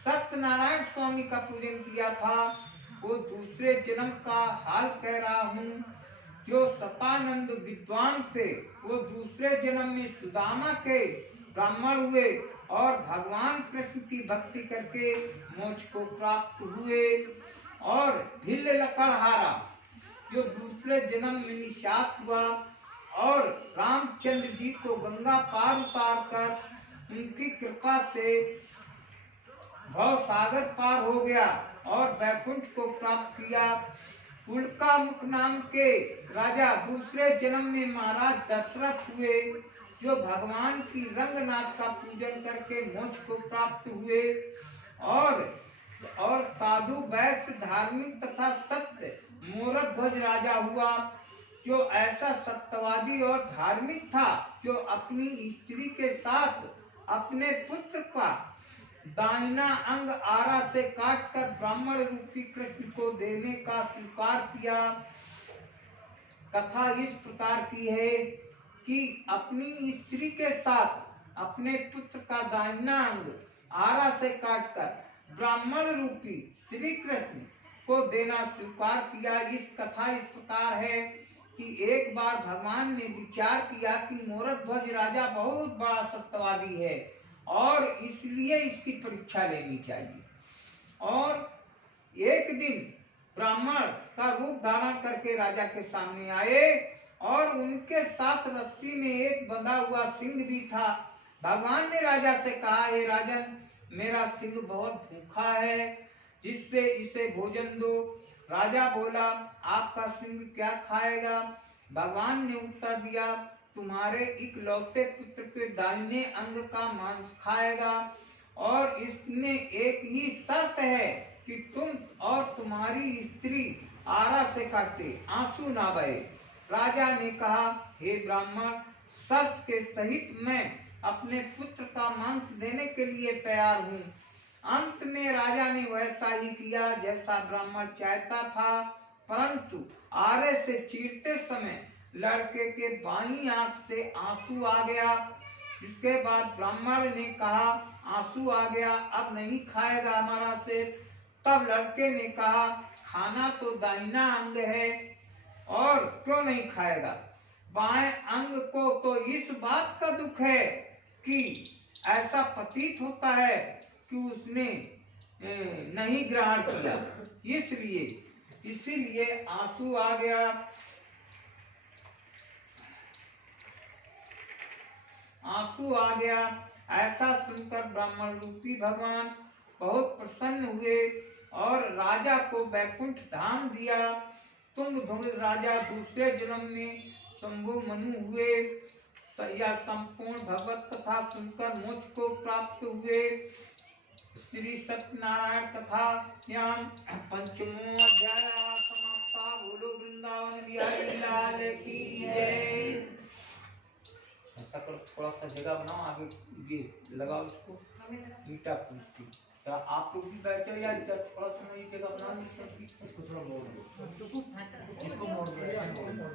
सत्यनारायण स्वामी का पूजन किया था, वो दूसरे जन्म का हाल कह रहा हूँ। जो सतानंद विद्वान थे, वो दूसरे जन्म में सुदामा के ब्राह्मण हुए और भगवान कृष्ण की भक्ति करके मोक्ष को प्राप्त हुए। और भिल्ल लकड़हारा, जो दूसरे जन्म में निशात हुआ और रामचंद्र जी को गंगा पार उतार कर उनकी कृपा से भव सागर पार हो गया और वैकुंठ को प्राप्त किया। उल्का मुख नाम के राजा दूसरे जन्म में महाराज दशरथ हुए, जो भगवान की रंगनाथ का पूजन करके मोक्ष को प्राप्त हुए। और साधु वैश्य धार्मिक तथा सत्य मूरत ध्वज राजा हुआ, जो ऐसा सत्यवादी और धार्मिक था, जो अपनी स्त्री के साथ अपने पुत्र का दाहिना अंग आरा से काटकर ब्राह्मण रूपी कृष्ण को देने का स्वीकार किया। कथा इस प्रकार की है कि अपनी स्त्री के साथ अपने पुत्र का दाहिना अंग आरा से काटकर ब्राह्मण रूपी श्री कृष्ण को देना स्वीकार किया। इस कथा इस प्रकार है कि एक बार भगवान ने विचार किया कि मूरत ध्वज राजा बहुत बड़ा सत्यवादी है और इसलिए इसकी परीक्षा लेनी चाहिए। और एक दिन ब्राह्मण का रूप धारण करके राजा के सामने आए और उनके साथ रस्सी में एक बंधा हुआ सिंह भी था। भगवान ने राजा से कहा, हे राजन, मेरा सिंह बहुत भूखा है, जिससे इसे भोजन दो। राजा बोला, आपका सिंह क्या खाएगा? भगवान ने उत्तर दिया, तुम्हारे इकलौते पुत्र के दाहिने अंग का मांस खाएगा, और इसमें एक ही शर्त है कि तुम और तुम्हारी स्त्री आरा से काटे आंसू ना बहे। राजा ने कहा, हे ब्राह्मण, शर्त के सहित मैं अपने पुत्र का मांस देने के लिए तैयार हूँ। अंत में राजा ने वैसा ही किया जैसा ब्राह्मण चाहता था, परंतु आरे से चीरते समय लड़के के बाईं आंख से आंसू आ गया। इसके बाद ब्राह्मण ने कहा, आंसू आ गया, अब नहीं खाएगा हमारा सेब। तब लड़के ने कहा, खाना तो दाहिना अंग है और क्यों नहीं खाएगा? बाएं अंग को तो इस बात का दुख है कि ऐसा प्रतीत होता है कि उसने नहीं ग्रहण किया, इसीलिए आंसू आ गया। आंसू आ गया। ऐसा सुनकर ब्राह्मण रूपी भगवान बहुत प्रसन्न हुए और राजा को वैकुंठ धाम दिया। तुंगध्वज राजा दूसरे जन्म में शंभु मनु हुए। यह संपूर्ण भगवत कथा सुनकर मोक्ष को प्राप्त हुए। श्री सत्यनारायण कथा याम पंचमो अध्याय समाप्ता। बोलो वृंदावन बिहारी लाल की जय। ऐसा करो, थोड़ा सा जगह बनाओ, आगे ये लगाओ इसको ईटा पूछती। तो आप लोग भी बैठो या इधर थोड़ा सा ये जगह बनाओ, इसको थोड़ा मोड़ दो, इसको मोड़ दो, ऐसे मोड़ दो,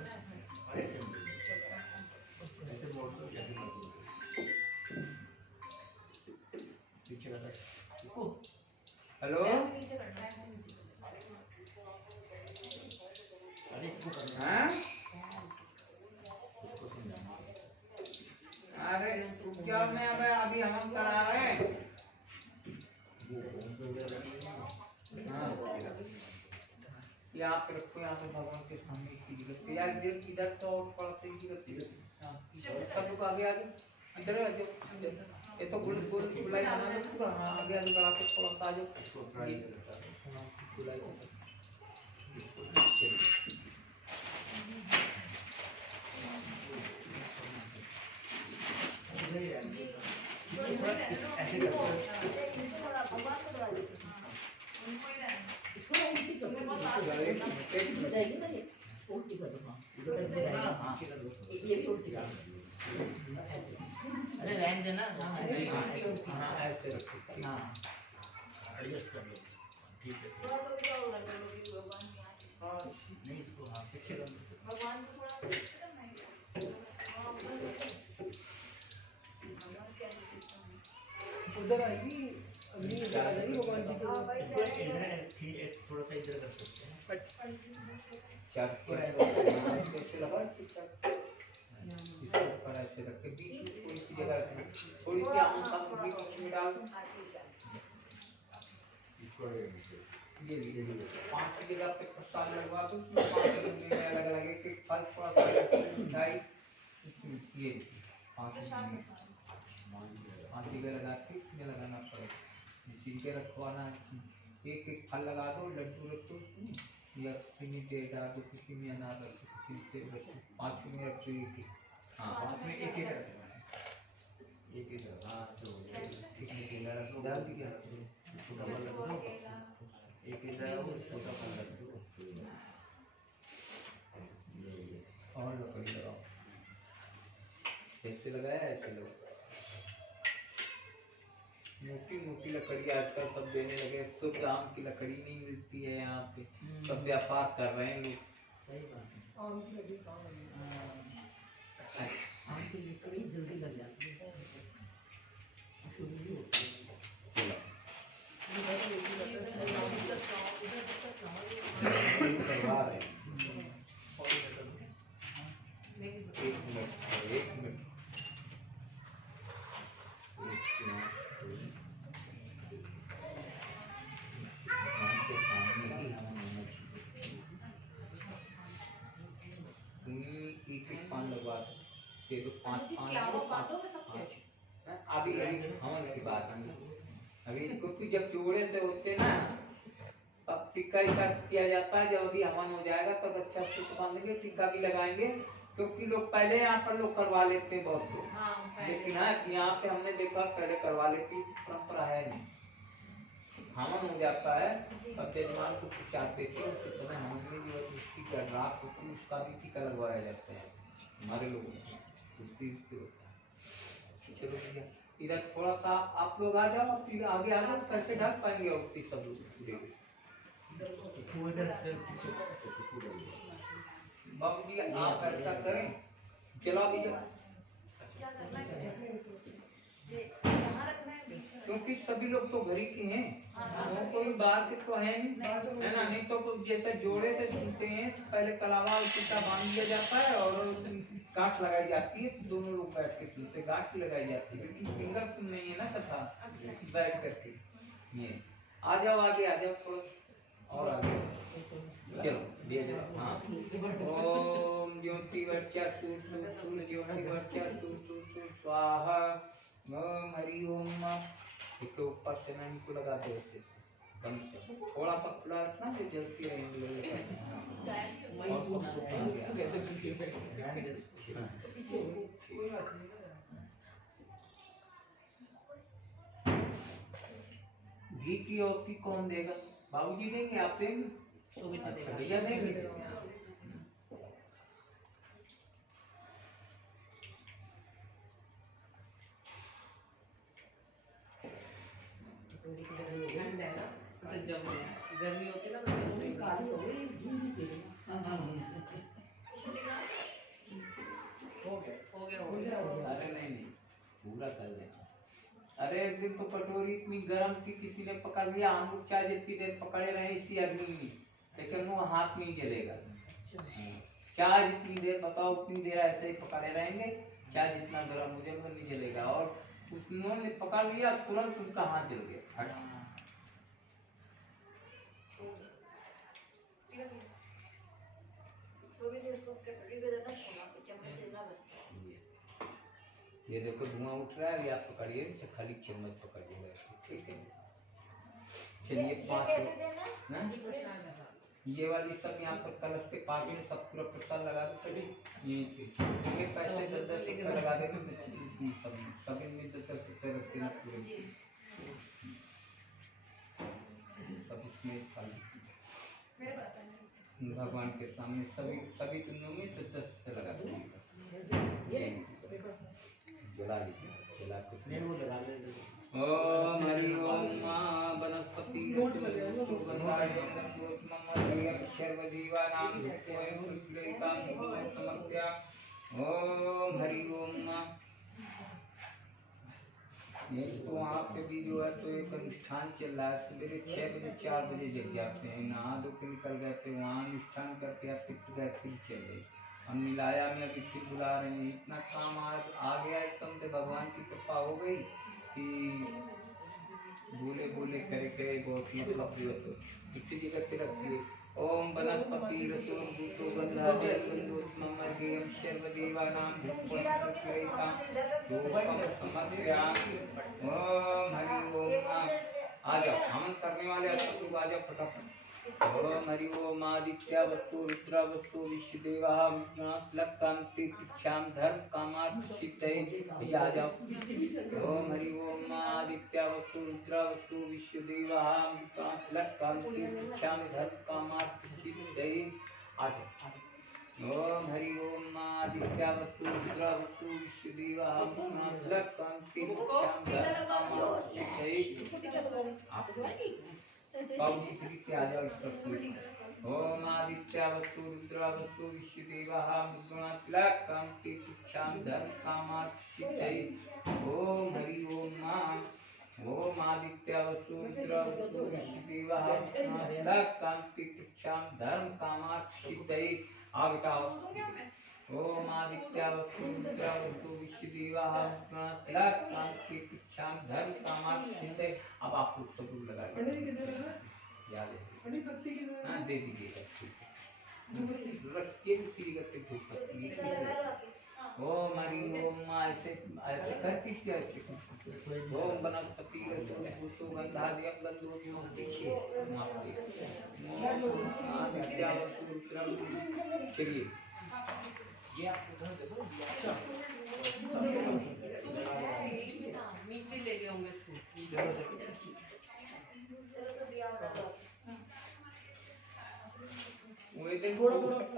ऐसे मोड़ दो, ऐसे मोड़ दो, पीछे वाला इसको। हेलो, अरे इसको करना है, अरे रुक जाओ, मैं अभी हम करा रहे हैं। यहाँ पे रखो, यहाँ पे भगवान के सामने इसकी जगह पे। यार इधर तो और थोड़ा सा इसी जगह सब लोग आगे आगे इधर आ जाओ। ये तो गोल गोल गुलाई बना लो पूरा। हाँ, आगे आगे बढ़ा के थोड़ा सा आ जाओ। गुलाई ऐसे करते अरे रहने देना, ऐसे रखो। हाँ, एडजस्ट कर लो, ठीक है। नहीं इसको हाँ पीछे कर लो। भगवान को थोड़ा उधर आएगी, अभी इधर आ जाएगी भगवान जी की। इसको इधर थोड़ा सा इधर कर सकते हैं। क्या कैसे लगा? इसको ऊपर ऐसे रख के बीच में थोड़ी सी जगह रखना, थोड़ी सी आम साम बीच में डाल दो। ये लीजिए, 5 की जगह पे प्रसाद लगवा दो, उसमें 5 में अलग अलग एक फल थोड़ा सा मिठाई, ये 5 जगह लगा के इसमें लगाना पड़ेगा। सीधे रखवाना, एक एक फल लगा दो, लड्डू रखो उसमें, या किसी में डेढ़ डाल दो, किसी में अनार रखो, किसी में सेब रखो, 5 में रखो एक। हाँ, 5 में एक एक रखना है, एक एक। हाँ, तो एक में केला रखो, डाल दिया। डबल रख दो, एक इधर है वो छोटा फल रख दो। और लकड़ी लगाओ, ऐसे लगाया ऐसे लगाओ। मोटी मोटी लकड़ी आजकल सब देने लगे, शुद्ध आम की लकड़ी नहीं मिलती है यहाँ पे, सब व्यापार कर रहे हैं लोग। सही बात है। आम की लकड़ी कहाँ लगी? आम की लकड़ी जल्दी लग जाती है, शुरू होती है। चलो इधर तो एक ही लकड़ी है, आम की करवा रहे हैं। नहीं एक मिनट एक मिनट, भगवान के सामने ही हम एक एक पान लगवा दे दो, पाँच पान अभी अभी हवन की बात है अभी, क्योंकि जब जोड़े से होते ना तब टीका इका किया जाता है, जब अभी हवन हो जाएगा तब अच्छा से बांधेंगे, टीका भी लगाएंगे, क्योंकि लोग पहले यहाँ पर लोग करवा लेते हैं बहुत लोग, लेकिन हाँ यहाँ पे हमने देखा पहले करवा लेती, परंपरा है नहीं। हवन हो जाता है और जजमान को पूछाते थे, उसकी तरह हवन में जो उसकी राख होती है उसका भी टीका लगवाया जाता है हमारे लोगों में, उसकी होता है। चलो भैया इधर थोड़ा सा आप लोग आ जाओ, फिर आगे आ जाओ, कैसे ढक पाएंगे उसकी सब लोग बाबू जी आप ऐसा करें, चलो अभी क्योंकि सभी लोग तो घर ही के हैं, वो कोई बाहर के तो है नहीं, है ना, नहीं तो जैसे जोड़े से सुनते हैं तो पहले कलावा टीका बांध दिया जाता है और गांठ लगाई जाती है, तो दोनों लोग बैठ के सुनते, गांठ भी लगाई जाती है, लेकिन सिंगल सुन नहीं है ना कथा बैठ करके। ये आ जाओ आगे आ जाओ थोड़ा और आगे चलो दे दो। हाँ ओम ज्योति वर्चा सूर्य ज्योति वर्चा सूर्य स्वाहा, ओम हरि ओम। इसके ऊपर से ना इनको लगा दो, ऐसे बंद कर, थोड़ा सा खुला रखना जो जलती रहेंगे। घी की औती कौन देगा? बाबूजी देंगे, आप देंगे? अच्छा भैया देंगे। गर्मी होती है ना तो काली हो गई, हो गया। अरे नहीं पूरा कर लेना। अरे एक दिन तो कटोरी इतनी गर्म थी, किसी ने पकड़ लिया, हम लोग चाहे जितनी देर पकड़े रहे इसी अग्नि में, लेकिन वो हाथ नहीं जलेगा। चाहे जितनी देर बताओ उतनी देर ऐसे ही पकड़े रहेंगे, चाहे जितना गर्म हो जाएगा नहीं जलेगा। और उन्होंने पकड़ लिया तुरंत उनका हाथ जल गया। ये देखो धुआं उठ रहा है, आप पकड़िए, खाली चम्मच पकड़िए, ठीक है। चलिए 5 ना ये वाली सब यहाँ पर कलश के पास में सब पूरा प्रसाद लगा दो, चलिए ये पैसे 10-10 रुपये लगा देंगे, सब इनमें 10-10 रुपये रख देना पूरे, सब इसमें भगवान के सामने सभी तुमों में 10-10 रुपये लगा देंगे, जला लीजिए, जला के ओम हरि ओम वनस्पति सर्वजीवानां समर्प्य। ओम हरि ओम। तो वहाँ पे भी जो है तो एक अनुष्ठान चल रहा है, सवेरे 6 बजे 4 बजे जग जाते हैं, नहा धो के निकल गए थे, वहाँ अनुष्ठान करके आते गए, फिर चल गए। हम मिलाया में अभी फिर बुला रहे हैं, इतना काम आज आ गया एकदम से, भगवान की कृपा हो गई कि बोले बोले करे करे बहुत मतलब तो इसी जगह पे रखिए। ओम वनस्पति रसों भूतो गंधादि गंधोत्मर्गेयं सर्वदेवानां धूपं समर्पयामि। ओम हरि ओम। आ जाओ हवन करने वाले अब तक लोग आ जाओ फटाफट। ओम हरि ओम आदित्य वस्तु रुद्र वस्तु विश्वदेवा लक्कांति पिक्षाम धर्म कामार्थ सिद्धये। ये आ जाओ। ओम हरि ओम आदित्य वस्तु रुद्र वस्तु विश्वदेवा लक्कांति पिक्षाम धर्म कामार्थ सिद्धये। आ जाओ। ओम हरि ओम आदित्य वस्तु रुद्र वस्तु विश्वदेवा लक्कांति पिक्षाम धर्म कामार्थ सिद्धये। बाबूजी के लिए आ जाओ इस पर। ओम आदित्य वस्तु रुद्र वस्तु विश्वदेवा लक्कांति पिक्षाम धर्म कामार्थ सिद्धये। ओम हरि ओम ओम आदित्य वस्तु रुद्र वस्तु विश्वदेवा लक्कांति पिक्षाम धर्म कामार्थ सिद्धये। आ बताओ। ओम आदित्य वस्तु रुद्र वस्तु विश्वदेवा लक्कांति पिक्षाम धर्म कामार्थ सिद्धये। अब आप लोग सब लोग लगाइए। पंडित जी किधर है? याद है। पंडित पत्ती किधर है? हाँ दे दीजिए। रखिए उसी करके धूप पत्ती। ओम हरि ओम ऐसे ऐसे करके क्या ओम वनस्पति भूतो गंधादि गंधो पीछे चलिए ये आप उधर देखो नीचे ले गए होंगे इसको।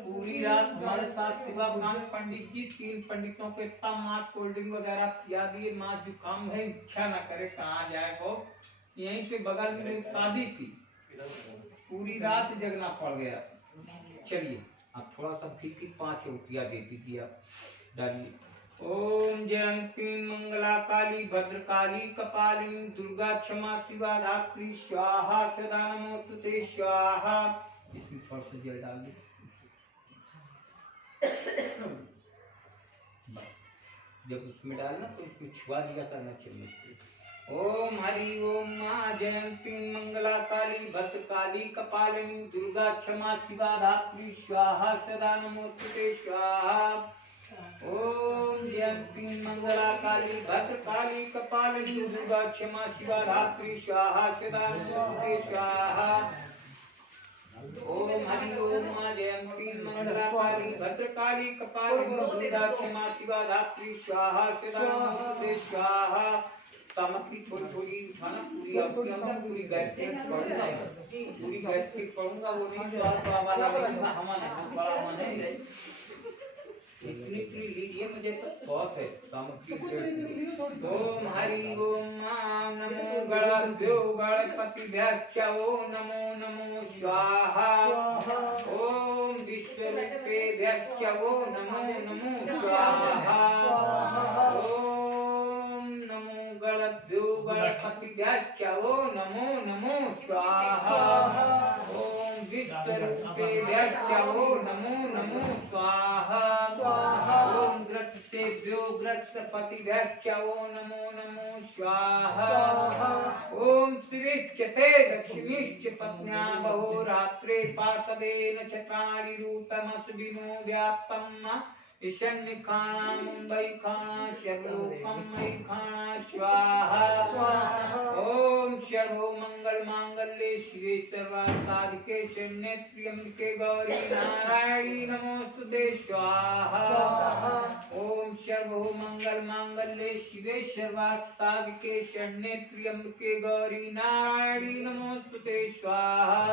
पूरी रात हमारे साथ शिवाकांत पंडित जी 3 पंडितों को इतना मार कोल्ड ड्रिंक वगैरह पिया दिए। माँ जुकाम है इच्छा न करे कहाँ जाए वो। यहीं पे बगल में एक शादी थी पूरी रात जगना पड़ गया। चलिए अब थोड़ा सा फिर 5 रुपया दे दीजिए आप डालिए। ओम जयंती मंगला काली भद्रकाली कपालिनी दुर्गा क्षमा शिवा धात्री स्वाहा सदा नमोस्तुते स्वाहा। इसमें थोड़ा सा जल डाल दो। जब उसमें डालना तो उसमें छुआ दिया करना चाहिए। ओम हरि ओम माँ जयंती मंगला काली भद्रकाली कपालिनी दुर्गा क्षमा शिवा धात्री स्वाहा सदा नमोस्तुते स्वाहा। ओम जयंती मंगला काली भद्रकाली कपालिनी दुर्गा क्षमा शिवा धात्री स्वाहा सदा नमोस्तुते स्वाहा। ओम हरि ओम माँ जयंती मंगला काली भद्रकाली कपालिनी दुर्गा क्षमा शिवा धात्री स्वाहा सदा नमोस्तुते स्वाहा। सामग्री थोड़ी थोड़ी उठाना पूरी आपके अंदर पूरी गायत्री पढ़ूंगा पूरी गायत्री पढ़ूंगा वो नहीं स्वाद वाला नहीं हवा नहीं बड़ा मन है इतनी लीजिए मुझे तो बहुत है सामग्री। ओम हरि ओम नमो गणभ्यो गणपति भ्यश्च नमो नमो स्वाहा। ओम विश्वरूपेभ्यश्च नमो नमो स्वाहा। ओम नमो गणभ्यो गणपतिभ्यश्च नमो नमो स्वाहा। ओम विश्वरूपेभ्यश्च नमो नमो स्वाहा। ओम ग्रसेभ्यो ग्रसपतिभ्यश्च नमो नमो स्वाहा। ओम श्रीश्चते लक्ष्मीश्च पत्न्या बहो रात्रे पार्षदेन चत्राणि रूपमस्विनो व्याप्तम् ईशन्य खाना मुंबई खाना सर्वलोकम मई खाना स्वाहा। ओम सर्वो मंगल मांगल्ये शिवे सर्वासाधिके शरण्ये त्र्यंबके गौरी नारायणी नमोस्तुते स्वाहा। ओम सर्वो मंगल मांगल्ये शिवे सर्वासाधिके शरण्ये त्र्यंबके गौरी नारायणी नमोस्तुते स्वाहा।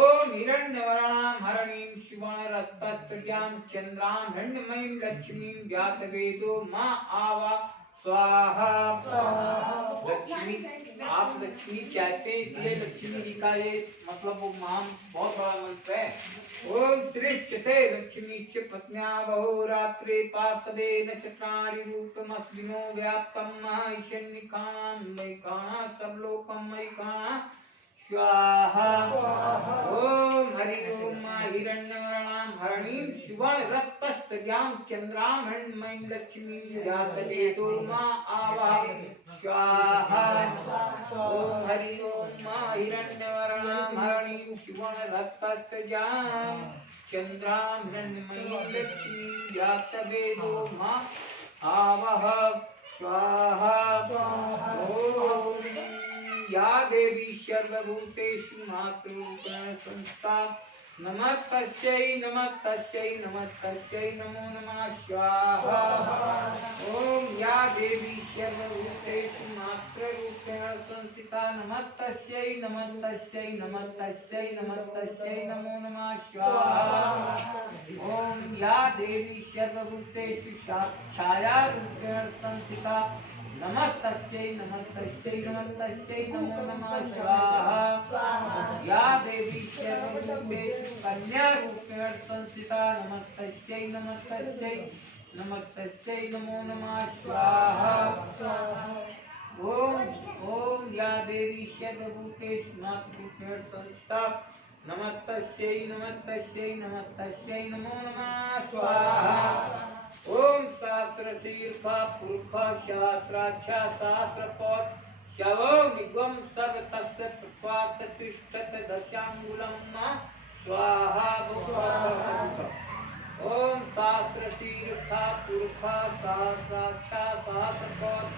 ओम हिरण्यवर्णां हरणीं शिवणरत्तत्रयां चंद्रां हिरण्मयीं लक्ष्मीं जातवेदो माँ आवा स्वाहा। लक्ष्मी आप लक्ष्मी चाहते हैं इसलिए लक्ष्मी जी का ये मतलब वो मान बहुत बड़ा मंत्र है। ओम श्रीश्चते लक्ष्मी च पत्न्या बहो रात्रे पार्षदेन चत्राणि रूपमस्विनो व्याप्तम् ईशन्यखानां मयि खाना सर्वलोकं मयि खाना स्वाहा। ओम हरि ओम हिरण्यवर्णां हरणीं सुवर्णरत्तस्तजां चंद्रां हिरण्मयीं लक्ष्मीं जातवेदो माँ आवा स्वाहा। ओम हरि ओम हिरण्यवर्णां हरणीं सुवर्णरत्तस्तजां चंद्रां हिरण्मयीं लक्ष्मीं जातवेदो माँ आवा स्वाहा। ओम या देवी सर्वभूतेषु मातृरूपेण संस्था नमस्तस्यै नमस्तस्यै नमस्तस्यै नमो नमः स्वाहा। ओम या देवी सर्वभूतेषु मातृरूपेण संस्थिता नमस्तस्यै नमस्तस्यै नमस्तस्यै नमस्तस्यै नमो नमः स्वाहा। ओम या देवी सर्वभूतेषु छायारूपेण संस्थिता नमस्तस्यै नमस्तस्यै नमस्तस्यै नमो नमः स्वाहा। या देवी सर्वभूतेषु कन्यारूपेण संस्थिता नमस्तस्यै नमस्तस्यै नमस्तस्यै नमो नमः स्वाहा। ओम ओम या देवी सर्वभूतेषु मातृरूपेण संस्थिता नमस्तस्यै नमस्तस्यै नमस्तस्यै नमो नमः स्वाहा। ओम शास्त्र तीर्था पुरुषा शास्त्राक्षा शास्त्रपद शवो निगम सब तस्य प्रपात तिष्ठत दशांगुलम स्वाहा स्वाहा। ओम शास्त्र तीर्था पुरुषा शास्त्राक्षा शास्त्रपद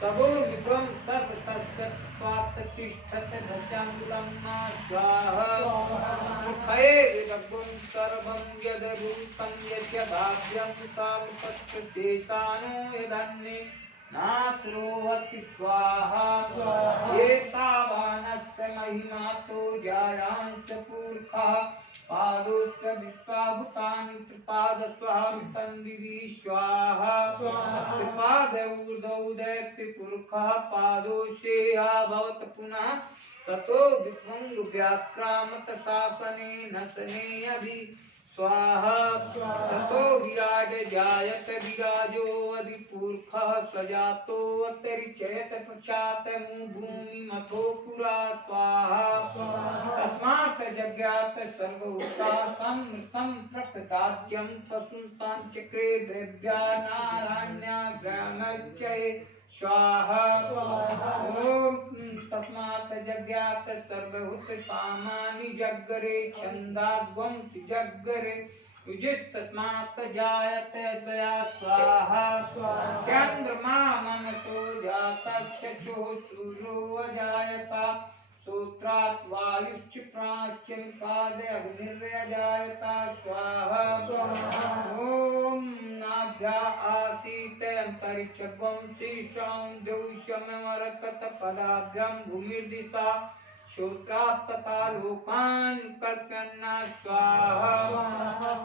शवो निगम सब तस्य प्रपात तिष्ठत दशांगुलम स्वाहा। मुखये विदग्धं सर्वं यद्भूतं यस्य भाव्यं सामुपस्थितानो यदन्ये नात्रोहति स्वाहा। एतावानस्य महिमातो जायांश्च पुरखः पादोऽस्य विश्वाभूतानि त्रिपादस्वामितं दिवि स्वाहा। त्रिपादऊर्ध्वौ दैत्यपुरखः पादोऽशेहा भवत पुनः ततो विभंग व्याक्रामत शासने नसने अभि स्वाहा। ततो विराज जायत विराजो अधिपुरखः सजातो अतिरिचयत प्रचात भूमि मथो पुरा स्वाहा। तस्मात् जज्ञात सर्वभूता समृतं प्रकृताद्यं स्वसुतां चक्रे देव्या नारायण्याग्रामच्चये स्वाहा। ओम तस्मात् जज्ञात सर्वभूत सामानि जग्गरे छन्दाग्वं जग्गरे युजित तस्मात् जायते दया स्वाहा। चंद्रमा मनसो जातश्चक्षुः सूर्यो अजायता सूत्रात् वायुश्च प्राच्यनिपादे अग्निर्यजायता स्वाहा। ओम नाभ्या आसीत् अंतरिक्षं तीषां द्यौष्यमरकत पदाभ्यां भूमिर्दिशा श्रोत्रात् तथा लोकान् कल्पयन्ना स्वाहा।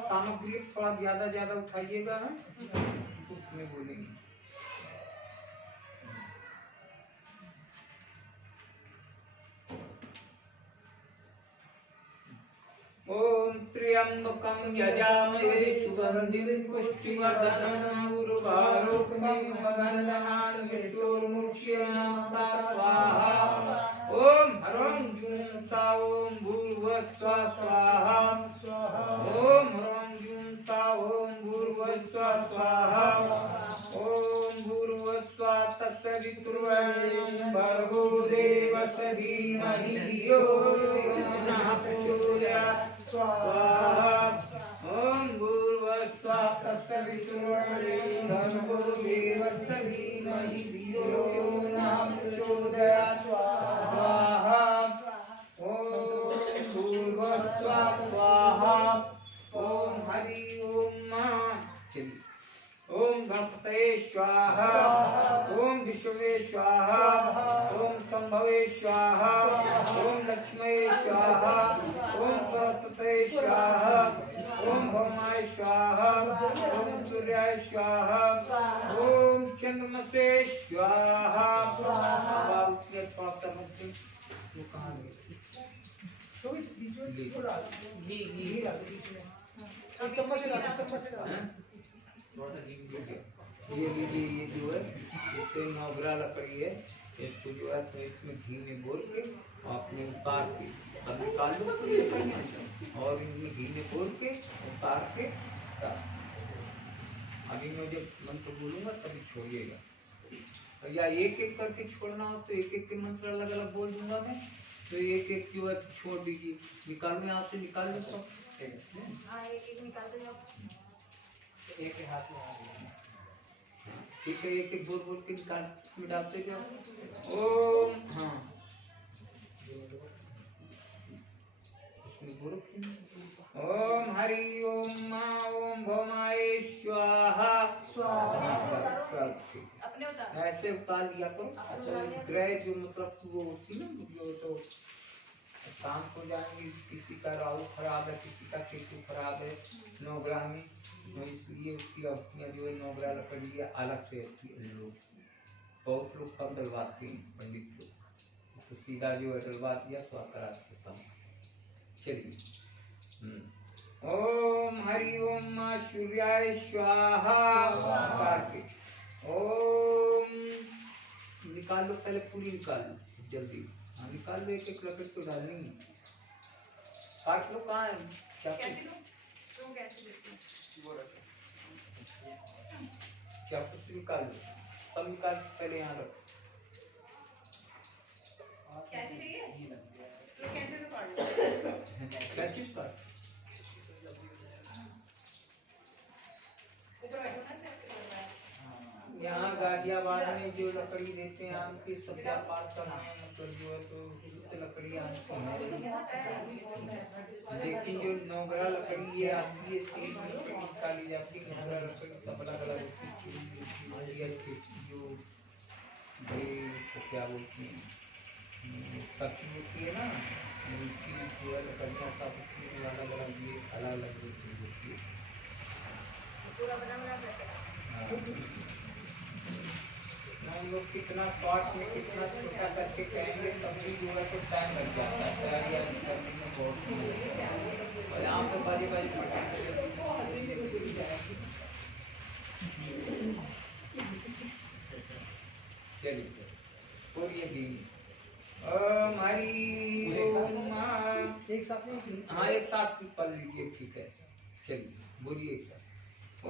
सामग्री थोड़ा ज्यादा उठाइएगा ना, उसमें बोलेंगे। ओम त्र्यंबकं यजामहे सुगंधिं पुष्टिवर्धनम् उर्वारुकं वन्दनान् मृत्युर्मुक्ष्यमामृता स्वाहा। ओम ह्रौं जूं सा ओम भूर्भुवस्सुवः स्वाहा। ओम ह्रौं जूं सा ओम भूर्भुवस्सुवः स्वाहा। ओम भूर्भुवस्सुवः तत्सवितुर्वरेण्यं भर्गो देवस्य धीमहि धियो यो नः प्रचोदयात् स्वाहा। ओम भूर्भुवस्सुवः तत्सवितुर्वरेण्यं भर्गो देवस्य धीमहि धियो यो नः प्रचोदयात् स्वाहा। ओम भूर्भुवस्सुवः स्वाहा। ओम हरि ओम चलिए। ओम गणपतये स्वाहा। ओम विष्णवे स्वाहा। ओम शंभवे स्वाहा। ओम लक्ष्मये स्वाहा। ओम सरस्वते स्वाहा। ओम भौमाय स्वाहा। ओम सूर्याय स्वाहा। ओम चंद्रमसे स्वाहा। वो कहाँ गए? चम्मच ये लीजिए, ये जो है इससे नौगरा लकड़ी है, इसको जो है तो इसमें घी में बोल के आपने उतार के तब निकाल लो और इनमें घी में बोल के उतार के अभी मैं जब मंत्र बोलूंगा तभी छोड़िएगा, या एक एक करके छोड़ना हो तो एक एक के मंत्र अलग अलग बोल दूंगा मैं, तो एक एक जो है छोड़ दीजिए। निकाल में आपसे निकाल दो सब, एक निकाल दो एक के हाथ में आ गया। ठीक है, एक एक बोल बोल के निकाल में डालते जाओ। ओम हाँ ओम हरि ओम मा ओम भौमाय स्वाहा ऐसे उतार दिया करो। ग्रह जो मतलब वो होती ना जो तो शाम को जाएंगे, किसी का राहु खराब है, किसी का केतु खराब है 9 ग्राम में, तो इसलिए उसकी अवधियाँ जो है 9 ग्राम लकड़ी अलग से होती है। लोग बहुत लोग कम डलवाते हैं, पंडित लोग तो सीधा जो है डलवा दिया तो करा देता हूँ। चलिए ओम हरि ओम मां सूर्याय स्वाहा करके ओम निकाल लो, पहले पूरी निकाल लो जल्दी। हाँ निकाल लो, एक एक लकड़ी तो डालनी है। काट लो, कहाँ है चाकू से निकाल लो, तब निकाल के पहले यहाँ रखो। कैंची काट यहाँ गाजियाबाद में जो लकड़ी देते हैं आम की सत्यापात करना मतलब जो है तो लकड़ी आम से है, लेकिन जो 9 ग्राम लकड़ी ये आती है तेज लकड़ी निकाली जाती है। 9 ग्राम लकड़ी सब अलग अलग होती है, जो क्या बोलती हैं कच्ची होती है ना, उसकी जो है लकड़ियाँ सब उसकी अलग अलग ये अलग अलग होती है। लोग कितना शॉर्ट में कितना छोटा करके कहेंगे तभी जो है तो टाइम लग जाता है तैयारी करने में बहुत। और यहाँ पे बड़ी बड़ी चलिए बोलिए दीदी ओम हरि ओम एक साथ नहीं। हाँ एक साथ पढ़ लीजिए, ठीक है। चलिए बोलिए एक साथ।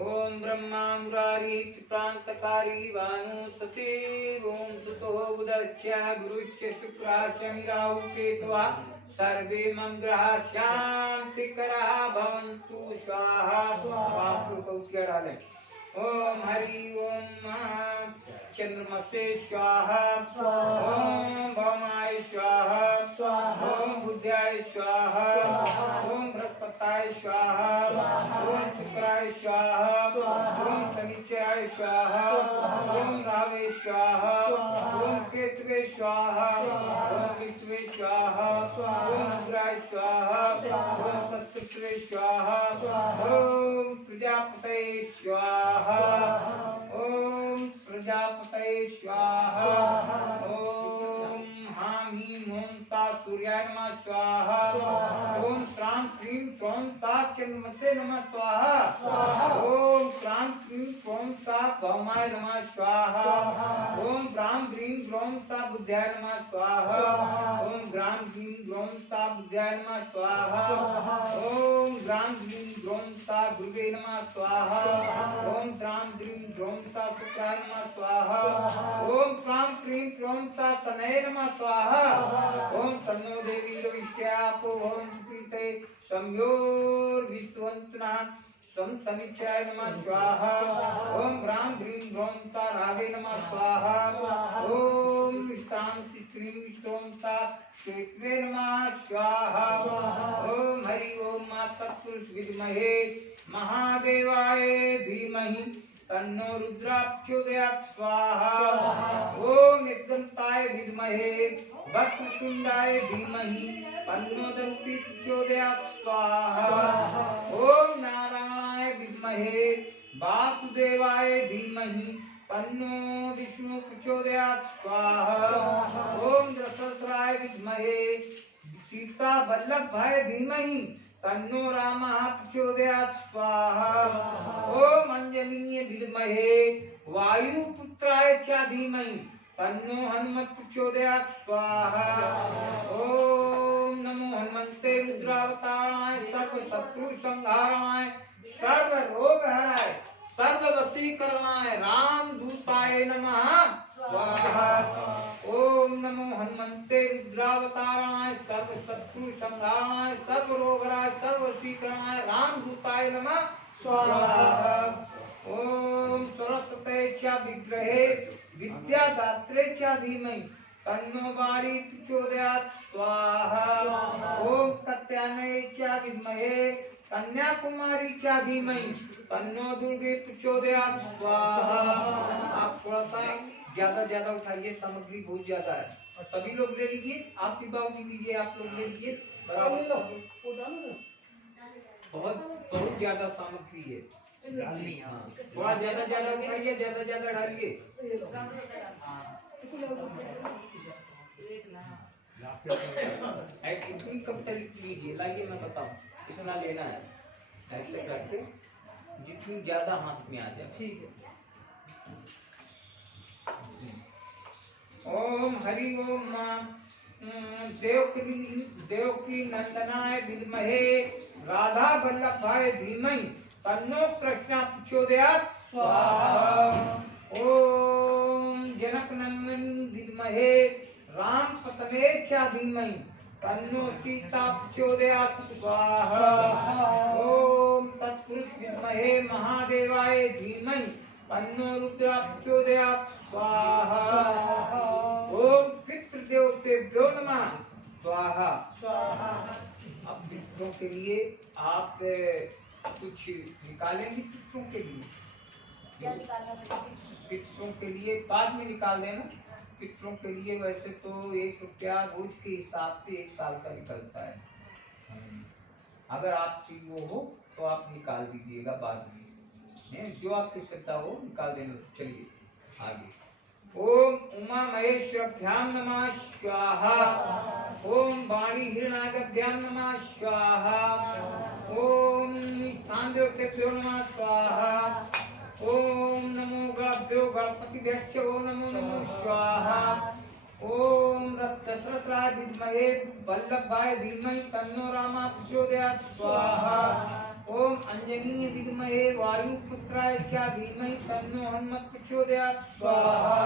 ओम ब्रह्मा मुरारी प्रांतकारी भानुसते ओम सुतो बुधस्य गुरुश्च शुक्रास्य राहु केतवा सर्वे मंगलः शांतिकरः भवन्तु स्वाहा स्वाहा। कौतिया डालें। ओम हरि ओम चंद्रमसे स्वाहा ओम भौमाय स्वाहा ओम बुद्धाय स्वाहा ओम बृहस्पताय स्वाहा ओम शुक्राय स्वाहा ओम शनिश्चराय स्वाहा ओम राहवे स्वाहा ओम केतवे स्वाहा ओम विष्णुवे स्वाहा ओम रुद्राय स्वाहा ओम तत्पुरुषे स्वाहा ओम प्रजापतये स्वाहा ओम प्रजापतये स्वाहा ओम हां ह्रीं ओम ता सूर्याय नमः स्वाहा ओम श्रां क्रीं क्रों ता चंद्रमसे नमः स्वाहा ओम श्रां क्रीं क्रों ता भौमाय नमः स्वाहा ओम ब्रां ह्रीं ग्रौं ता बुद्धाय नमः स्वाहा ओम ग्रां ह्रीं ग्रौं ता बुद्धाय नमः स्वाहा ओम ग्रां ह्रीं ग्रौं ता गुरुवे नमः स्वाहा ओम ग्रां ह्रीं ग्रौं ता शुक्राय नमः स्वाहा ओम क्रां क्रीं क्रों ता तनये नमः स्वाहा ओम तन्नो देवी विष्यापो ओम प्रीते संयोर्विष्णुवन्तुना सं शनिश्चराय नमः स्वाहा ओम राम ह्रीं ग्रौं ता रावे नमः स्वाहा ओम विष्टां श्रीं विष्णुं ता केतवे नमः स्वाहा ओम हरि ओम मा तत्पुरुष विद्महे महादेवाय धीमहि तन्नो रुद्राक्षोदयात् स्वाहा ओम एकदंताय विद्महे वक्रतुंडाय धीमहि तन्नो दन्ती प्रचोदयात् स्वाहा ओम नारायणाय विद्महे वासुदेवाय धीमहि तन्नो विष्णु प्रचोदयात् स्वाहा ओम दशरथाय विद्महे सीता वल्लभाय धीमहि तन्नो रामः प्रचोदयात् स्वाहा ओम अंजनीय विद्महे वायुपुत्राय च धीमहि तन्नो हनुमत् प्रचोदयात् स्वाहा ओम नमो हनुमन्ते रुद्रावताराय सर्व शत्रु संहाराय सर्व रोग हराय सर्व वशीकरणाय राम दूताय नमः स्वाहा ओम नमो हनुमन्ते रुद्रावताराय सर्व शत्रु संहाराय सर्व रोग हराय सर्व वशीकरणाय राम दूताय नमः स्वाहा ओम सरस्वती च विग्रहे विद्यादात्रे च धीमहि तन्नो वाणी प्रचोदयात् स्वाहा। ओम कात्यायनाय च विद्महे कन्याकुमारी च धीमहि तन्नो दुर्गे प्रचोदयात् स्वाहा। आप थोड़ा सा ज्यादा उठाइए, सामग्री बहुत ज्यादा है। सभी लोग ले लीजिए, आपकी बाबू लीजिए, आप लोग ले लीजिए बराबर। बहुत बहुत ज्यादा सामग्री है, हाँ थोड़ा ज्यादा उठाइए, ज्यादा डालिए। कितनी कब तक लीजिए, लाइए मैं बताऊं कितना लेना है। ऐसे करके जितनी ज्यादा हाथ में आ जाए। ठीक है। ओम हरि ओम देवकी नंदनाय विद्महे राधा वल्लभाय धीमहि तन्नो कृष्ण प्रचोदयात् स्वाहा। ओम जनक नंदनी विद्महे राम पतने च धीमहि तन्नो सीता प्रचोदयात् स्वाहा। ओम तत्पुरुष विद्महे महादेवाय धीमहि तन्नो रुद्र प्रचोदयात् स्वाहा। ओम पितृदेवतेभ्यो नमः स्वाहा। अब पितरों के लिए आप कुछ निकालेंगे? पितरों के लिए क्या निकालना? पितरों के लिए बाद में निकाल देना। पितरों के लिए वैसे तो 1 रुपया रोज के हिसाब से 1 साल का निकलता है। अगर आपकी वो हो तो आप निकाल दीजिएगा बाद में, जो आपकी श्रद्धा हो निकाल देना। चलिए आगे। ओम उमा महेश्वरभ्यां नमः स्वाहा। ओम वाणी हिरणागभ्यां नमः स्वाहा। ओम स्थानदेवतेभ्यो नमः स्वाहा। ओम नमो गणभ्यो गणपतिभ्यो नमो स्वाहा। ओम दशरथाय विद्महे वल्लभाय धीमहि तन्नो रामः प्रचोदयात् स्वाहा। ओम अंजनीय विद्महे वायुपुत्राय च धीमहि तन्नो हनुमत् प्रचोदयात् स्वाहा।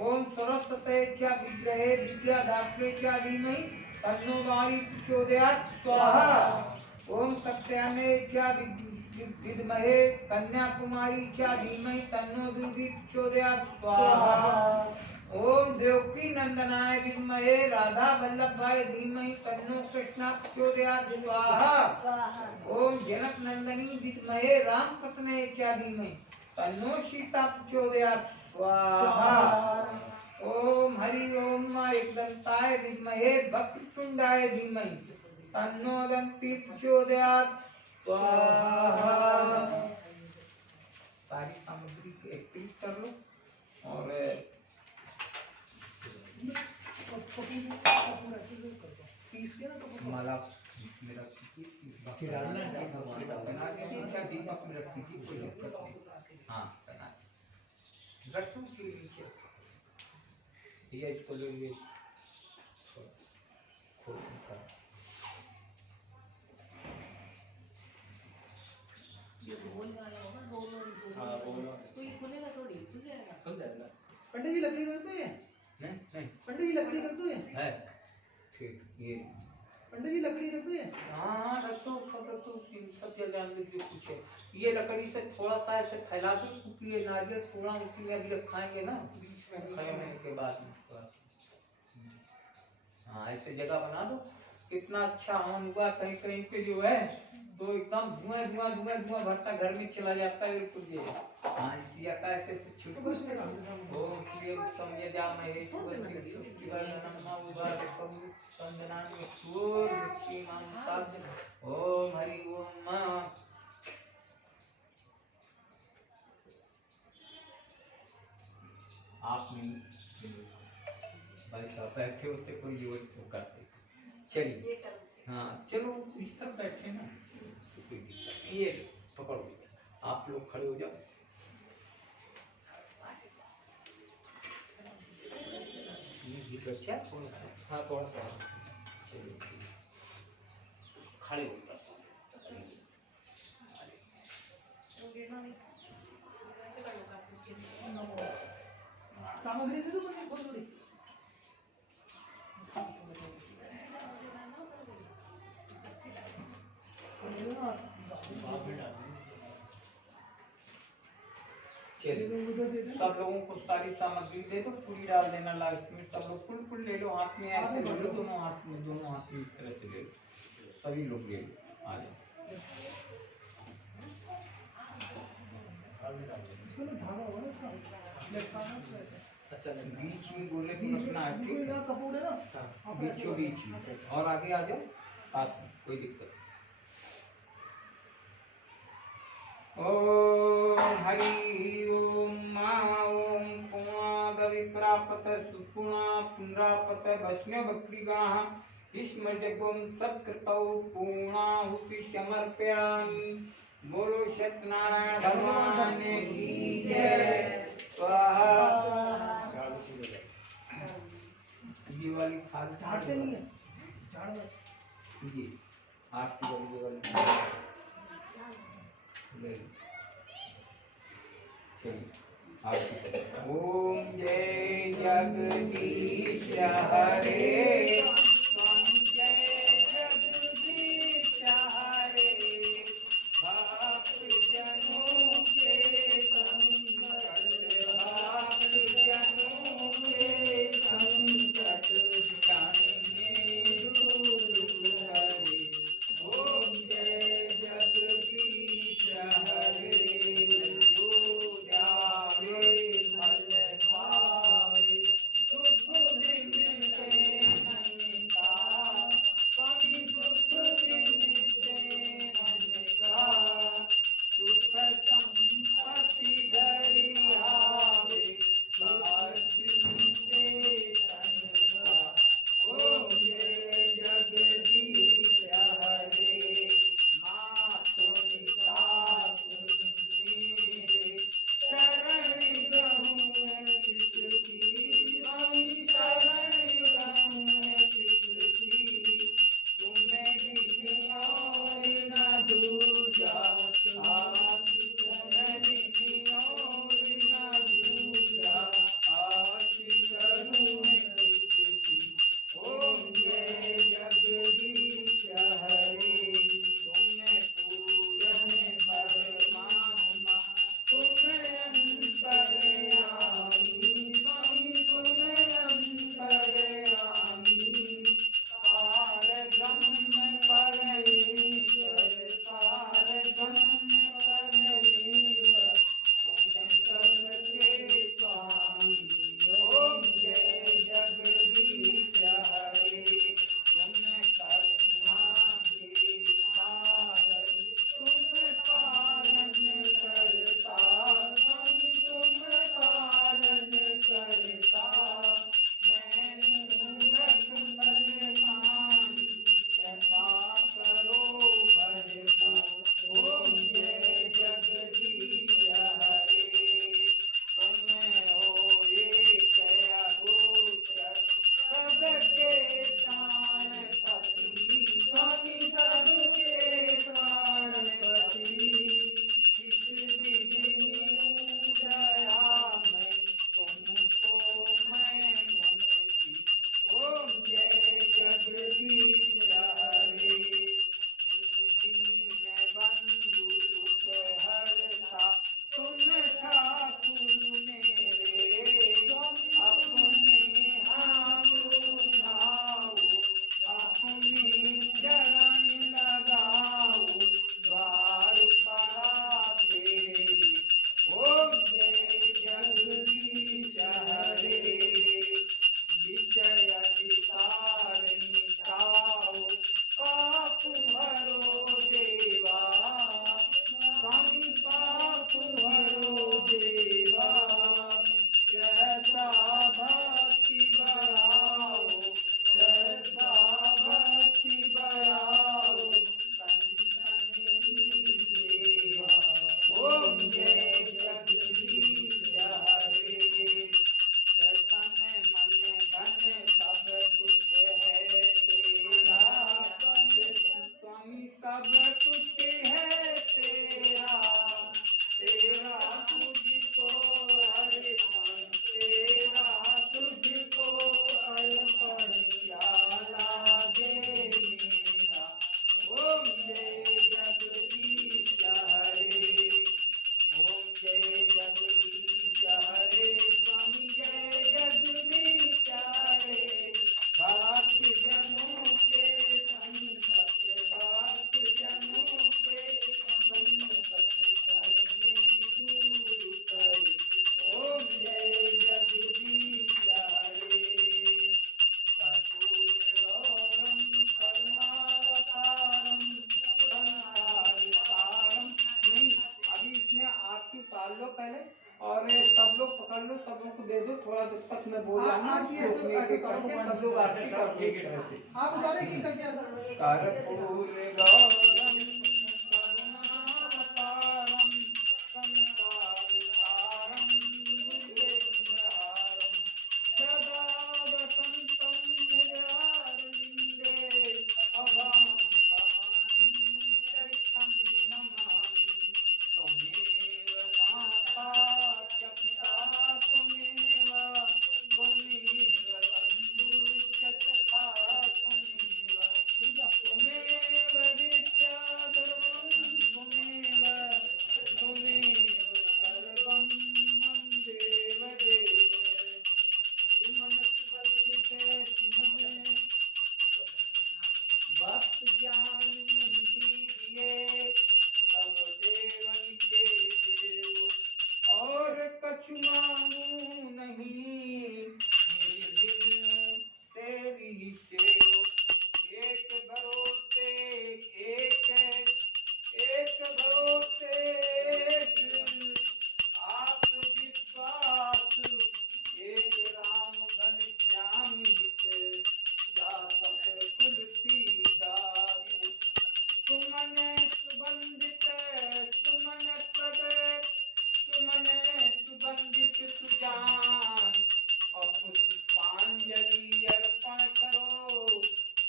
ओम सरस्वती च विग्रहे विद्याधात्रे च धीमहि तन्नो वाणी प्रचोदयात् स्वाहा। ओम कात्यायनाय च विद्महे कन्याकुमारी च धीमहि तन्नो दुर्गे प्रचोदयात् स्वाहा। ओम देवकी नंदनाय विद्महे राधा वल्लभाय धीमहि तन्नो कृष्ण प्रचोदयात् स्वाहा। ओम जनक नंदनी विद्महे राम पत्नी च धीमहि तन्नो सीता प्रचोदयात् स्वाहा। ओम हरि ओम एकदंताय विद्महे वक्रतुंडाय धीमहि तन्नो दंती प्रचोदयात् स्वाहा। सारी सामग्री एकत्रित कर लो और माला मेरा बना दीजिए, दीपक में रख दीजिए, कोई दिक्कत नहीं। हाँ बना रखो के नीचे ये इसको ले लिए पंडित जी लकड़ी करते हैं? नहीं पंडित जी लकड़ी करते हैं? है ठीक। ये पंडित जी लकड़ी करते हैं? हाँ रखो सब जगह कुछ है। ये लकड़ी से थोड़ा सा ऐसे फैला दो, क्योंकि ये नारियल थोड़ा उसी में अभी रखाएंगे ना खाने के बाद में। हाँ ऐसे जगह बना दो। कितना अच्छा हवन हुआ। कहीं कहीं पे जो है तो एकदम धुआं भरता घर में चला जाता है बिल्कुल। ये हाँ इसी ऐसे छुटो समझ जा महेश ओम हरि ओम। आप बैठे होते कोई जरूरत क्यों करते। चलिए हाँ चलो इस तरह बैठे ना, ये पकड़ो आप लोग खड़े हो जाओ। हाँ थोड़ा सा खड़े हो जाओ। सामग्री दे दो मुझे थोड़ी थोड़ी। चलिए सब लोगों को सारी सामग्री दे दो, पूरी डाल देना लास्ट में। सब लोग फुल ले लो, हाथ में ऐसे ले लो, दोनों हाथ में इस तरह से ले लो, सभी लोग ले लो। आ जाओ। अच्छा बीच में गोले को रखना है, ठीक है? कपूर है ना, बीच में, और आगे आ जाओ साथ में, कोई दिक्कत नहीं। ओम हरि ओम मा ओम पुणादविप्रापत सुपुणा पुनरापत वैष्णव भक्तिगणः स्मृतिगुम सत्कृतौ पूर्णाहुति समर्पयामि। बोलो सत्यनारायण भगवान की जय। स्वाहा। ये वाली खाद झाड़ते नहीं है, झाड़ में ये आपकी वाली, ये वाली ले लो। चलिए आपकी। ओम जय जगदीश हरे, स्वामी जय जगदीश हरे, भक्त जनों के संकट, भक्त जनों के संकट जाने दूर हरे। ओम जय जगदीश हरे, जो ध्यावे फल पावे, सुख दिन के वक्त में बोल रहा आप ये ऐसे- करके ऐसे करो, सब लोग आरती करते हैं। आप बता रहे कि कर क्या करना कर्पूर गौरम करुणापारम संसारसारम भुजगेन्द्रहारम सदा वसन्तं हृदयारविन्दे अभं भवानी चरितं नमामि त्वमेव माता च पिता त्वमेव बन्धुश्च सखा त्वमेव त्वमेव विद्याधरं त्वमेव सर्वं मम देव देव सुमनस्वर्जिते सुमने भक्त ज्ञान मुक्ति दिए सब देवन के देव और कछु मांगू नहीं निर्दिन तेरी सेव एक भरोसे एक भरोसे एक आप विश्वास एक राम घन श्याम हित जासक तुलसीदास सुमन सुगंधित सुमन प्रद सुमन सुगंधित सुजान पुष्पांजलि अर्पण करो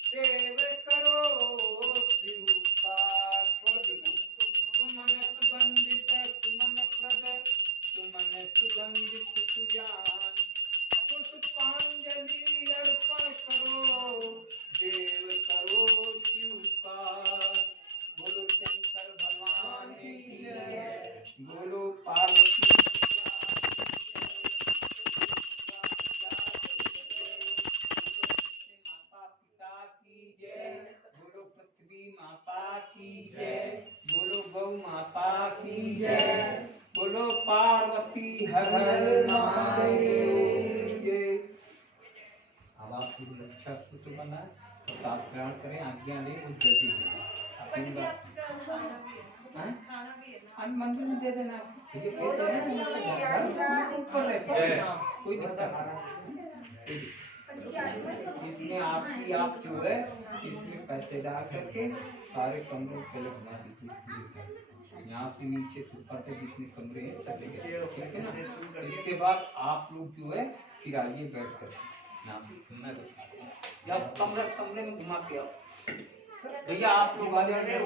सेव करो शिवपार सुमन सुगंधित सुमन प्रद सुमन सुगंधित सुजान पुष्पांजलि अर्पण करो देव करो शिवपार बोलो शंकर भगवान की जय बोलो पार्वती माता पिता की जय बोलो पृथ्वी माता की जय बोलो गौ माता की जय बोलो पार्वती हर हर महादेव जय। अब आप अच्छा सूत्र बना तो आप ग्रहण करें आज्ञा लें और जल्दी अपनी बात आज मंदिर में दे देना ऊपर रहते कोई दिक्कत नहीं। इसमें आपकी आप जो है इसमें पैसे डाल करके सारे कमरे पहले घुमा दीजिए यहाँ से नीचे से ऊपर तक जितने कमरे हैं सब लेके ठीक है ना। इसके बाद आप लोग जो है फिर आइए बैठ कर यहाँ मैं जब कमरे में घुमा के आओ भैया आप लोग आ जाएंगे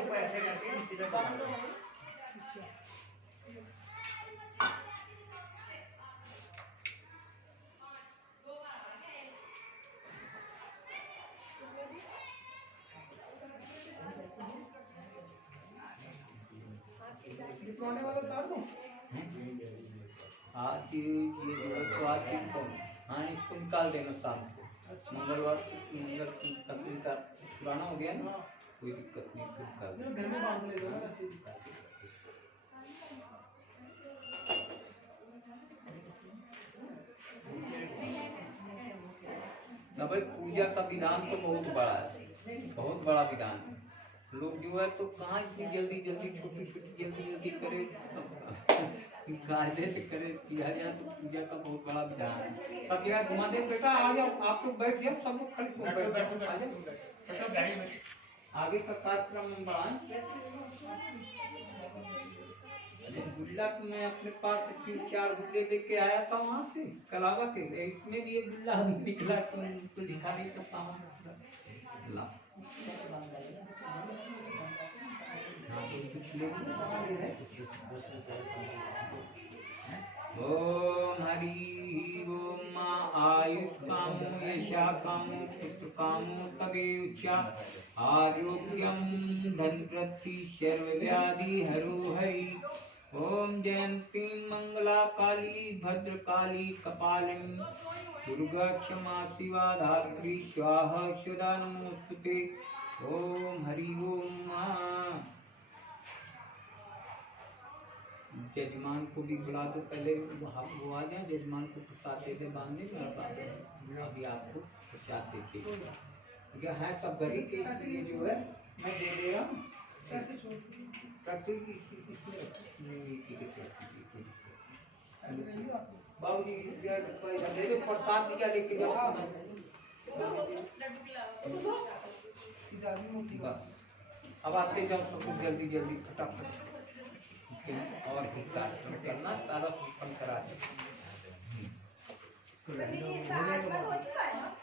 डिप्लोने वाला उतार दूं आज ये जो है तो आज हाँ इसको निकाल देना शाम को मंगल का पुराना हो गया ना कोई दिक्कत नहीं तो निकाल देना। घर में बांध लेगा ना ऐसे ही। ना भाई पूजा का विधान तो बहुत बड़ा है बहुत बड़ा विधान है। लोग जो है तो कहाँ इतनी जल्दी जल्दी छोटी छोटी जल्दी करे कायदे से करे किया जाए तो पूजा का बहुत बड़ा विधान है। सब जगह घुमा दे बेटा आ जाओ आप लोग बैठ जाओ सब लोग खड़े हो बैठो आ जाओ आगे का कार्यक्रम में बढ़ाएं। गुल्ला तो मैं अपने पास 3-4 गुल्ले लेके आया था वहाँ से कलावा के इसमें भी एक गुल्ला निकला तो उसको लिखा नहीं था ओम हरि ओम माँ आयुष कामो यशा कामो पुत्र कामो तदेवचा आरोग्यम धन वृद्धि सर्व व्याधि हरो हरि ओम जयंती मंगला काली भद्रकाली कपालिनी दुर्गा क्षमा शिवा धात्री स्वाहा सदा नमोस्तुते। ओम हरि ओम। जजमान को भी बुला दो पहले वो आ जाए जजमान को प्रसाद दे दे बांधने में अभी आपको प्रसाद देते क्या है सब गरीब के लिए जो है मैं दे दे रहा हूँ करते बाबूजी दे दो प्रसाद दिया लेके जाओ सीधा भी मोटी बस अब आते जाओ सब कुछ जल्दी जल्दी फटाफट और कार्यक्रम करना सारा संपन्न करा दे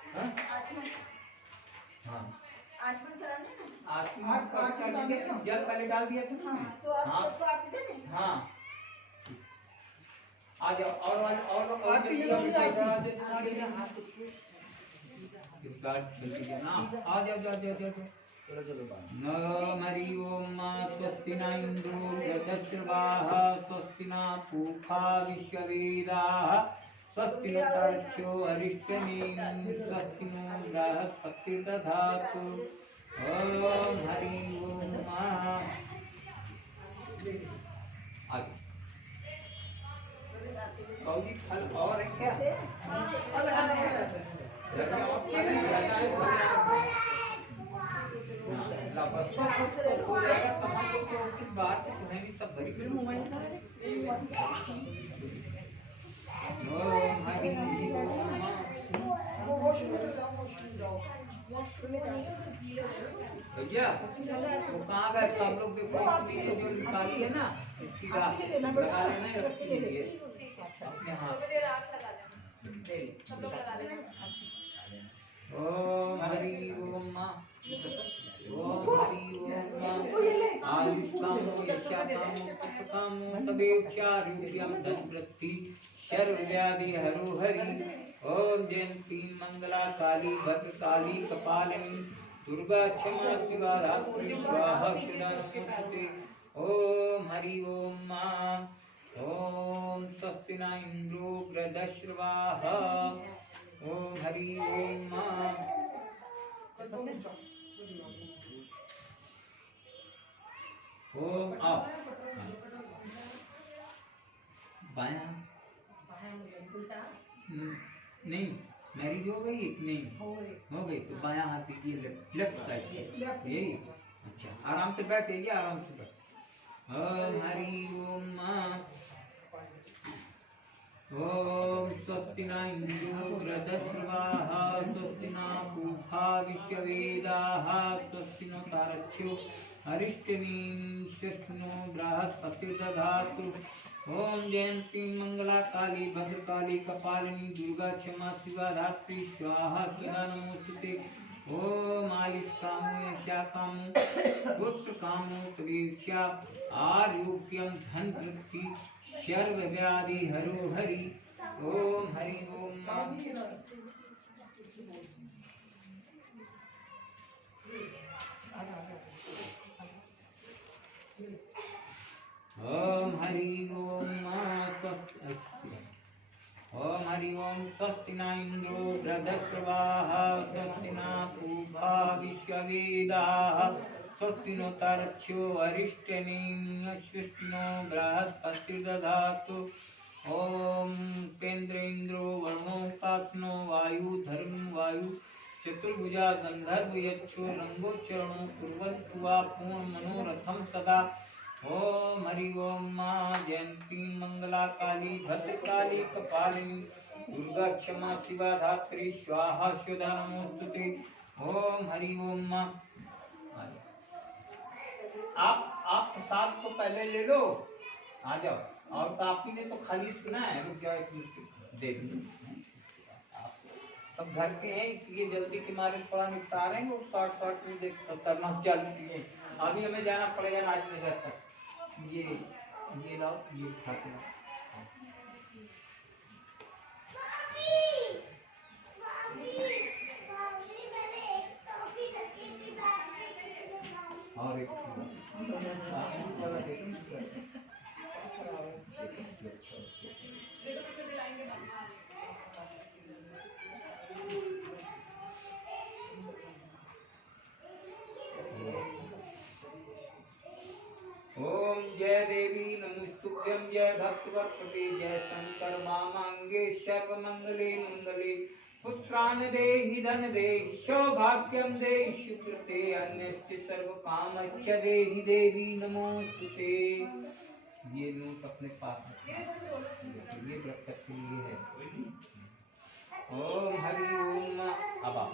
हाँ? हाँ आत्मा जल पहले डाल दिया था ना हाँ हाँ आ जाओ और आरती ले लो, आरती। आ जाओ जाओ जाओ जाओ नम हरि ओम स्वस्ति न इंद्रो यजस्रवाः स्वस्ति न पूषा विश्ववेदाः स्वस्ति न तर्क्ष्यो अरिष्टनेमिः स्वस्ति नो बृहस्पतिर्दधातु ओम हरि ओम आगे कौली फल और है क्या फल है सब भरी भैया वो कहाँ गए सब लोग देखो इसकी जो निकाली है ना इसकी रात लगा लेना अपने हाथ ओम हरि ओम ओम हरि ओम आयुष्कामो यस्याकामो पुत्रकामो तदेवचारोग्यं धनवृद्धि सर्वव्याधि हरो हरि ओम जयंती मंगला काली भद्रकाली कपालिनी दुर्गा क्षमा शिवा धात्री स्वाहा शिवा नमोस्तुते ओम हरि ओम ओम स्वस्ति न इंद्रो वृद्धश्रवाः ओम हरि ओम ओम आओ बायां नहीं मैरिज हो गई कि नहीं हो गई तो बायां हाथ दीजिए लेफ्ट साइड यही अच्छा आराम से बैठिए आराम से बैठ ओम हरि ओम ओम स्वस्ति न इंद्रो वृद्धश्रवाः स्वस्ति न पूषा विश्ववेदाः स्वस्ति नो तारक्ष्यो अरिष्टनेमिः स्वस्ति नो बृहस्पतिर्दधातु ओम जयंती मंगला काली भद्रकाली कपालिनी दुर्गा क्षमा शिवा धात्री स्वाहा शिवा नमोस्तुते ओम आयुष्कामो यस्याकामो पुत्रकामो तदेवचा आरोग्यं धनवृद्धि सर्वव्याधि हरो हरि ओम हरि ओम ओम हरि ओम ओम हरि ओम स्वस्ति न इंद्रो वृद्धश्रवाः स्वस्ति न पूषा विश्ववेदाः स्वस्ति नो तारक्ष्यो अरिष्टनेमिः स्वस्ति नो बृहस्पतिर्दधातु ओम केन्द्र इंद्रो वर्णो कात्नो वायु धर्म वायु चतुर्भुजा गंधर्व यक्षो रंगोच्चरणो कुर्वन्तु वा पूर्ण मनोरथम सदा ओम हरि ओम जयंती मंगला काली भद्रकाली कपालिनी दुर्गा क्षमा शिवा धात्री स्वाहा स्वधा नमोस्तुते ओम हरि ओम आप प्रसाद को पहले ले लो आ जाओ और तो आप ही ने तो खाली सुना है रुक जाओ एक मिनट दे दो सब घर के हैं इसलिए जल्दी के मारे थोड़ा निपटा रहे हैं वो शॉर्ट में देख करना चालू किए अभी हमें जाना पड़ेगा राजनगर तक ये लाओ ये खा के और एक ओम जय देवी नमस्तुभ्यं जय भक्तवर्षते जय शंकर मामांगे सर्वमंगले मंगले पुत्रान देहि धन देहि सौभाग्यम देहि सुकृते अन्यश्च सर्वकामच्च देहि देवी नमोस्तुते ये नोट अपने पास रखना। ये व्रत के लिए है। ओम हरि ओम। अब आप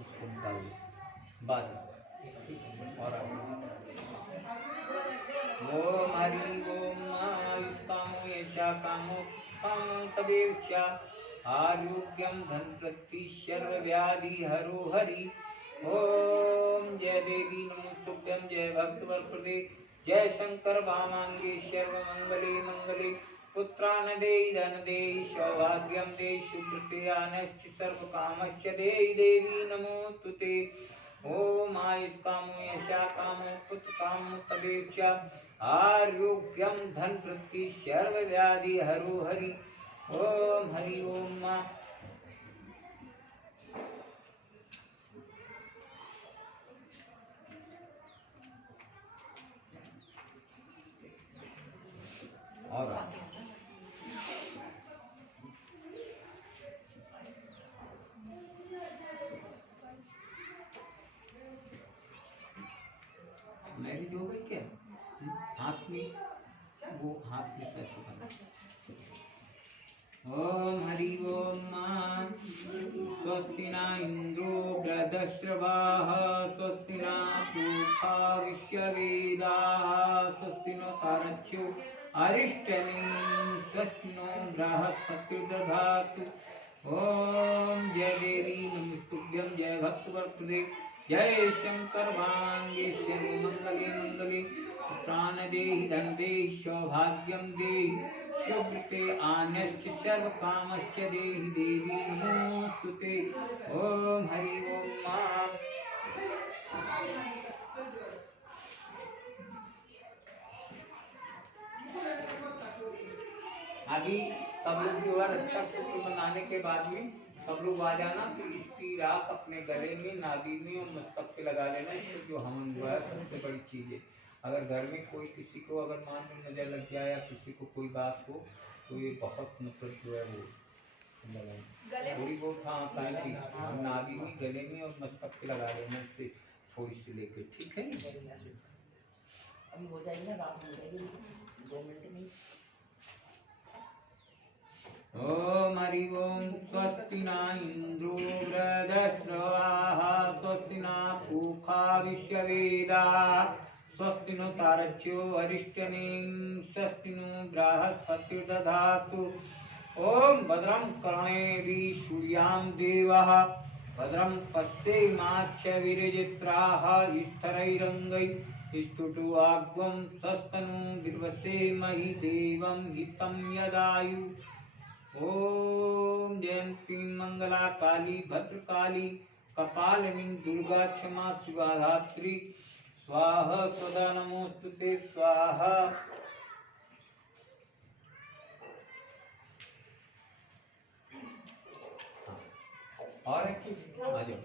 उसको निकाल दो बाद और ओम हरि ओम। कामो यशा कामो कामो तदेवचा आरोग्यम धन प्रति सर्व व्याधि हरो हरि। ओम जय देवी नमोस्तुभ्यं जय भक्त वरप्रदे जय शंकर वामांगे सर्व मंगले मंगले पुत्रान देहि धन देहि सौभाग्यम देहि सुकृते आनश्च सर्व कामश्च देहि देवी नमोस्तुते। ओम आयुष्कामो यशा कामो पुत्र कामो तदेव आरोग्यम धन वृद्धि सर्व व्याधि हरो हरि। ओम हरि ओम। और मेरी जो गई क्या हाथ में वो हाथ में पैसे करना। ओम हरि ओम। स्वस्ति न इंद्रो वृद्धश्रवाः स्वस्ति न पूषा विश्ववेदाः स्वस्ति न तारक्ष्यो अरिष्टनेमिः स्वस्ति नो बृहस्पतिर्दधातु। ओम जय देवी नमस्तुभ्यं जय भक्तवरप्रदे जय शंकर वांगेश्वरी मंगले मंगले प्राण देहि धन देहि सौभाग्यम देहि शुभ्रते आनश्च सर्व कामश्च देहि देवी नमोस्तुते। ओम हरि ओम। अभी सब लोग जो है रक्षा सूत्र बनाने के बाद में सब लोग आ जाना, तो इसकी राख अपने गले में नाभि में और मस्तक पे लगा लेना। इससे जो हम जो है सबसे बड़ी चीज है। अगर घर में कोई किसी को अगर मान में नजर लग जाए या किसी को कोई बात हो तो ये बहुत मतलब जो है वो थोड़ी बहुत हाँ हम नाभि में गले में और मस्तक पे लगा लेना, इससे थोड़ी सी लेकर। ठीक है अभी हो जाएगी ना, रात हो जाएगी 2 मिनट में। ओम हरि ओम। स्वस्ति न इंद्रो वृद्धश्रवाः स्वस्ति न पूषा विश्ववेदाः स्वस्ति नो तारक्ष्यो अरिष्टनेमिः स्वस्ति नो बृहस्पतिर्दधातु। ओम भद्रं कर्णेभिः सूर्यां देवः भद्रं पश्येमाक्षभिर्यजत्राः स्थिरैरङ्गैः स्तुष्ट्वाग्वं तस्तनूर्वसेमहि देवं हितं यदायु। ओम जयंती मंगला काली भद्रकाली कपालिनी दुर्गा क्षमा शिवा धात्री स्वाहा सदा नमोस्तुते स्वाहा। और आ जाओ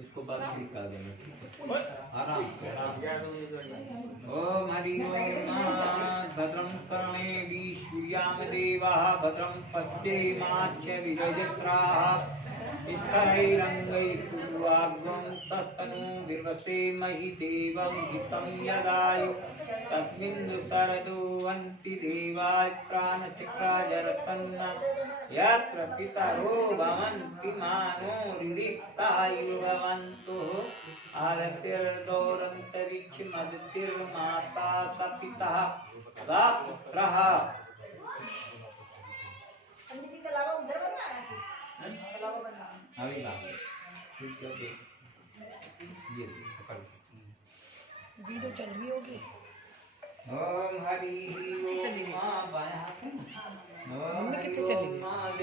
इसको बाद में निकाल देना आराम से ओम हरि ओम। भद्रं कर्णेभिः सूर्यां देवाः भद्रं पश्येमाक्षभिर्यजत्राः स्थिरैरङ्गैः स्तुष्ट्वाग्वं तस्तनूर्वसेमहि देवं हितं यदायु। तस्मिन् शरदो अन्ति देवाः प्राणचक्राजरतन्ना यत्र पितरो भवन्ति मानो ऋक्तायुर्भवन्तु। आरतिर्दौरन्तरिक्षमदितिर्माता स पितः स पुत्रः। अभी बात ये पकड़ वीडियो चल रही होगी। ओम हरि ओम। बाया ओम कितने चलेगी?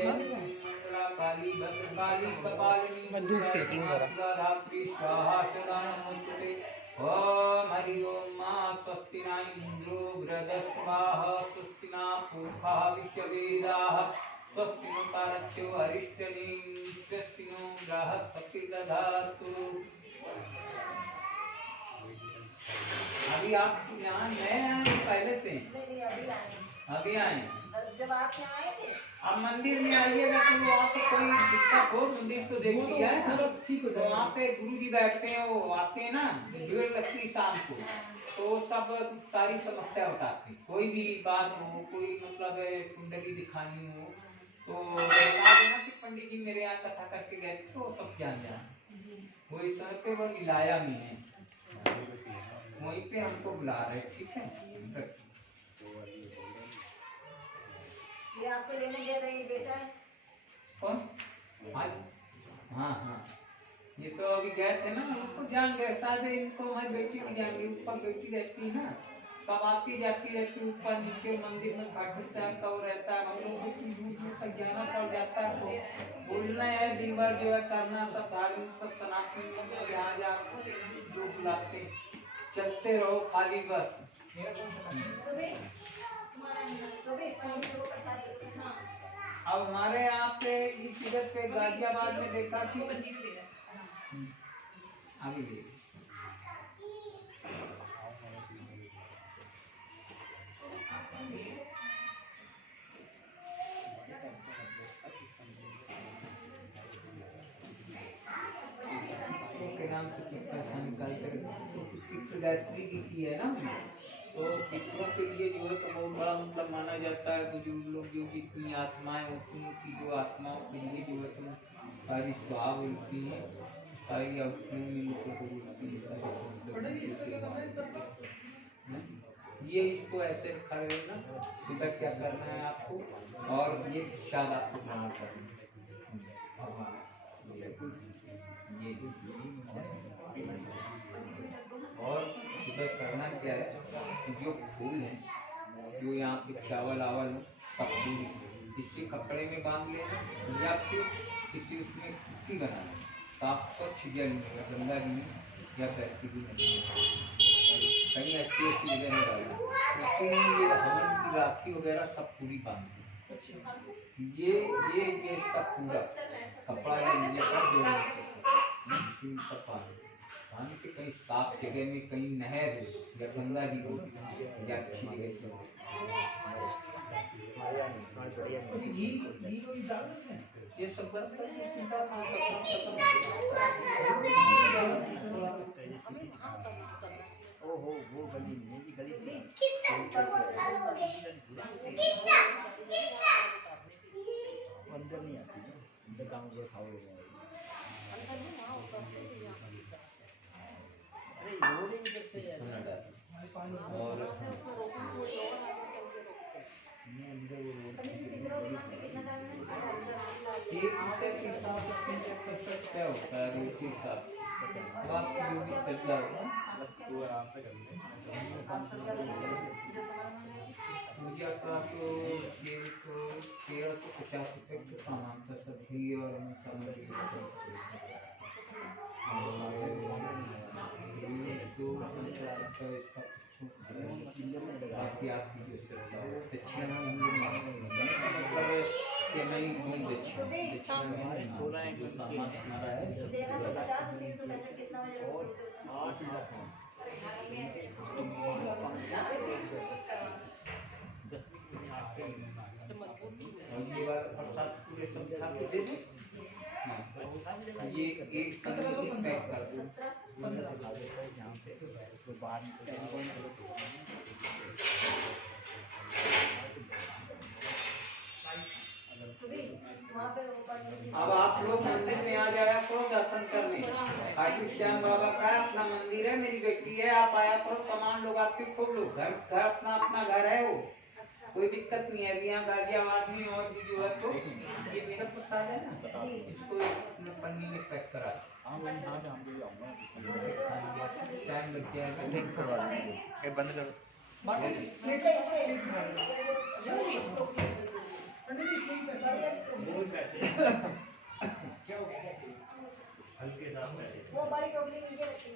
मंगला काली भद्रकाली कपालिनी धूप सेकूं जरा। धात्री स्वाहा सदा नमोस्तुते। ओम हरि ओम। स्वस्ति न इंद्रो वृद्धश्रवाः स्वस्ति न पूषा विश्ववेदाः स्वस्ति नो तारक्ष्यो अरिष्टनेमिः स्वस्ति नो बृहस्पतिर्दधातु। अभी आप यहाँ नए आए पहले से अभी आए। जब आप यहाँ आए थे अब मंदिर में आइएगा तो वहाँ पे कोई दिक्कत हो, मंदिर तो देख लिया है ना, ठीक हो तो जाएगा। वहाँ पे गुरु जी बैठते हैं, वो आते हैं ना, भीड़ लगती है शाम को, तो सब सारी समस्या बताते हैं। कोई भी बात हो, कोई मतलब कुंडली दिखानी हो, तो बता देना कि पंडित जी मेरे यहाँ कथा करके गए थे, तो सब जान जाए। वो इस तरह पे वो इलाया में है, वहीं पे हमको बुला रहे, ठीक है। ये आपको लेने गया था, ये बेटा है कौन? आज हाँ हाँ, ये तो अभी गए थे ना, उनको जान गए, शायद इनको हमारी बेटी भी जान गई, ऊपर बेटी रहती है ना, सब आती जाती रहती है, ऊपर नीचे मंदिर में खाटू साहब का वो रहता है, हम लोग को इतनी दूर दूर तक जाना पड़ जाता है, तो बोलना है दिन भर जो है करना, सब धार्मिक सब सनातन में जहाँ जहाँ जो बुलाते चलते रहो खाली बस। अब हमारे यहाँ पे इस जगह पे गाजियाबाद में देखा कि अभी के नाम से कुछ पैसा निकाल कर पितृ गायत्री की है ना, तो पितरों के लिए जो है तो बहुत बड़ा मतलब माना जाता है, बुजुर्ग लोग जो जितनी आत्माएं होती हैं कि जो आत्माओं के लिए जो है तो सारी स्वाहा बोलती हैं, सारी अवधियों में इनको ये इसको ऐसे रखा है ना, सुबह क्या करना है आपको, और ये शायद आपको ग्रहण करना ये और सुबह करना क्या है, जो फूल है, जो यहाँ पे चावल आवल पत्ती किसी कपड़े में बांध लेना, या फिर किसी उसमें कुट्टी बनाना, साफ स्वच्छ जल में, गंगा जी में या बहती भी नहीं, कहीं ऐसी ऐसी जगह में डालना, क्योंकि ये हवन की राखी वगैरह सब पूरी बांध ये सब पूरा कपड़ा या ये सब जो सब पानी के कहीं साफ जगह में, कहीं नहर हो या गंगा जी हो या अच्छी जगह ये सब वो गली नहीं है, गली अंदर नहीं आती है, अंदर गाँव में खाओ क्या होता है रुचि का, आपकी जो भी चर्चा होगा तो आराम से कर ले। पूजा का तो ये तो 1350 रुपये का सामान था, सब्जी और सामग्री बाकी आपकी जो दक्षिणा मतलब कि नहीं दक्षिणा जो सामान हमारा है और ये वाला प्रसाद पूरे संख्या को दे दो, ये एक संग से पैक कर दो। अब आप लोग मंदिर में आ जाया करो दर्शन करने, खाटू श्याम बाबा का अपना मंदिर है, मेरी बेटी है, आप आया करो, सामान लोग आपके खूब लोग, घर अपना अपना घर है, वो कोई दिक्कत नहीं है। अभी यहाँ गाजियाबाद में और भी जो है तो ये मेरा प्रसाद है ना, इसको पन्नी में पैक करा टाइम लग जाएगा, बंद करो। वो बड़ी टोकरी नीचे रखी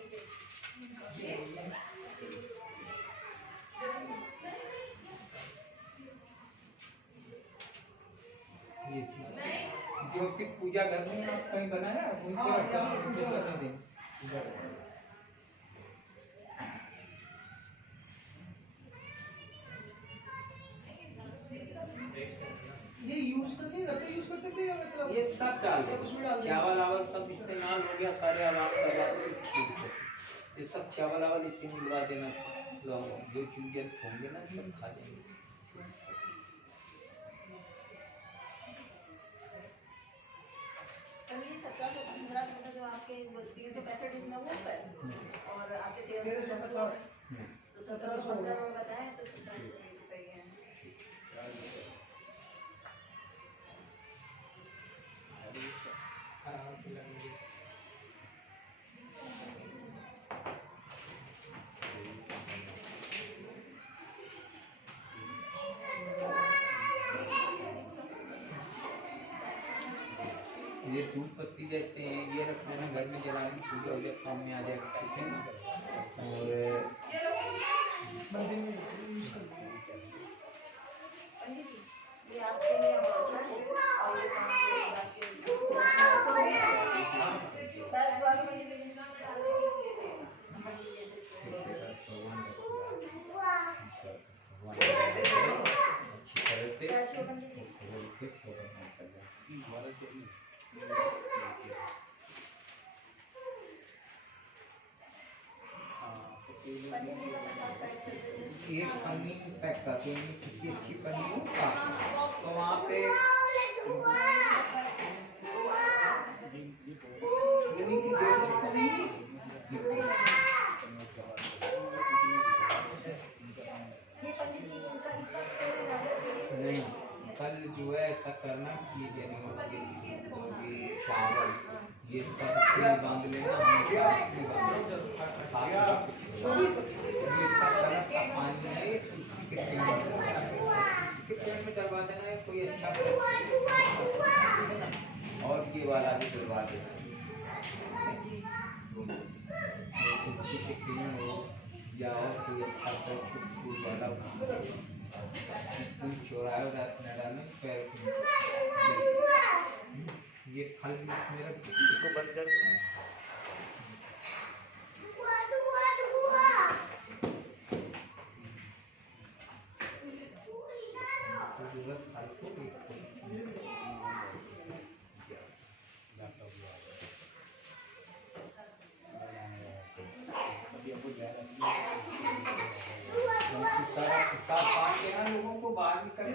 जो कि पूजा घर में कहीं बना है, नहीं घर पे यूज करते थे या मतलब ये सब डाल दे, उसमें डाल दे। चावल आवल सब इस्तेमाल हो गया, सारे आराम लगा ये सब चावल आवल इससे मिलवा देना, लोग जो चीजें होंगे ना सब खा लेंगे। ये 1715 मतलब जो आपके 365 दिन में वो पर और आपके 1350 तो 1715 बताएं तो 1720 रुपये हैं। ये फूल पत्ती जैसे हैं, ये रख लेना घर में, जलाने पूजा वूजा काम में आ जाएगा, ठीक है ना। और मंदिर में यूज करते हैं। पंडित जी ये आपके लिए अच्छा है और ये आपके पैर वाली पंडित जी एक पन्नी की पैक करते हैं, कितनी अच्छी पन्नी हो तो वहाँ पे लेने की जरूरत तो नहीं है। नहीं, कल जो है ऐसा करना कि ये चावल ये सब बांध लेना, पानी है में डलवा देना है कोई अच्छा, और ये वाला भी डलवा देना या और कोई अच्छा फूल वाला चौराहे डालना पैर ये फल मेरा इसको बंद कर लोगों को बाहर निकल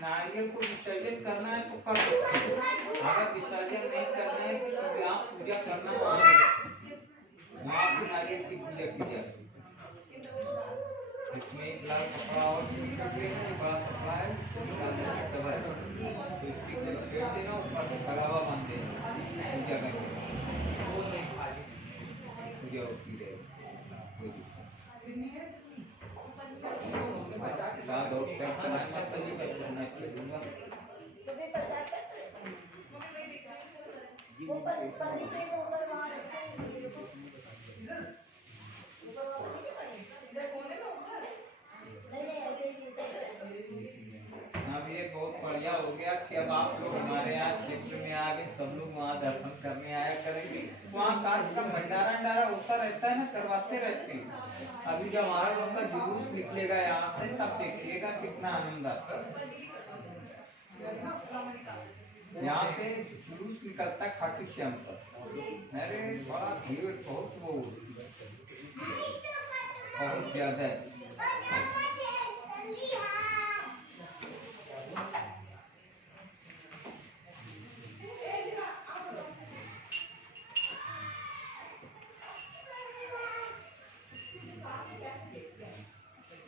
नारियल को विसर्जन करना है तो कर दो, अगर विसर्जन नहीं करना है तो यहाँ पूजा करना है, वहाँ पे नारियल की पूजा की जाती है। इसमें एक लाल कपड़ा और बड़ा कपड़ा है डबल, तो इसकी फेर देना, ऊपर से कलावा बांध देना, पूजा करके पूजा होती रहेगी। रात और पैक कराए मत करिए, मैं चलूँगा। सुबह प्रसाद वो पर नीचे तो ऊपर वहाँ रखते हैं देखो ऊपर वहाँ नहीं पड़ी इधर कोने में ऊपर नहीं ऐसे ही। अब ये बहुत बढ़िया हो गया कि अब आप लोग हमारे यहाँ क्षेत्र में आ गए, सब लोग वहाँ दर्शन करने आया करेंगे। वहाँ कार्यक्रम भंडारा होता रहता है ना, करवाते रहते हैं। अभी जब हमारे लोग का जुलूस निकलेगा यहाँ से तब देखिएगा कितना आनंद आता है। यहाँ पे जुलूस निकलता है खाटू श्याम पर, अरे बड़ा भीड़ बहुत वो बहुत ज्यादा है।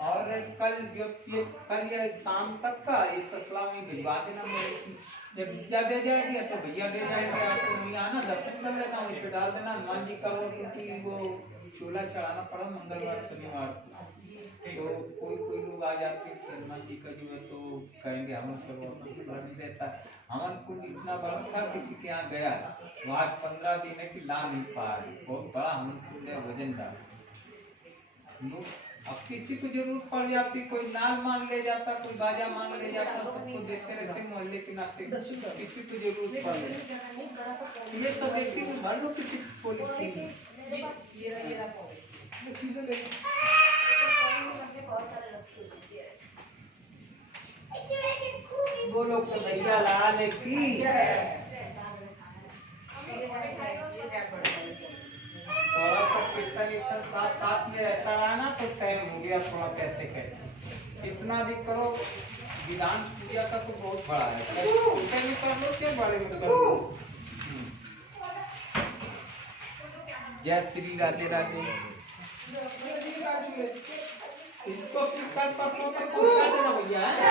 और कल कल या शाम तक का ये तसला में भिजवा देना, जब भैया दे जाएंगे तो भैया दे जाएंगे, आपको नहीं आना दर्शन कर लेना, उस पर डाल देना। हनुमान जी का वो क्योंकि वो चूल्हा चढ़ाना पड़ा मंगलवार शनिवार को, तो कोई लोग आ जाते हैं हनुमान जी का जो है तो कहेंगे हवन करो, नहीं रहता। हवन कुंड इतना बड़ा था, किसी के यहाँ गया तो आज 15 दिन है कि ला नहीं पा रहे, बहुत बड़ा हवन कुंड है, वजनदार। अब किसी को जरूरत पड़ जाती, कोई नाल मान ले जाता, कोई बाजा मान ले जाता, सबको देते रहते मोहल्ले के नाते, किसी को जरूरत पड़ जाती। ये सब देखती भर लो किसी को मेरे पास ये रहा पॉइंट। मैं सीजन ले तो बहुत सारे रखे हुए हैं। बोलो कन्हैया लाल की। थोड़ा सा कीर्तन कीर्तन साथ साथ में रहता रहा ना तो टाइम हो गया थोड़ा कहते कहते। इतना भी करो, विधान पूजा का तो बहुत बड़ा है, छोटे में कर लो क्या बड़े में कर लो। जय श्री राधे राधे। इसको कीर्तन पढ़ो तो पूजा देना भैया है।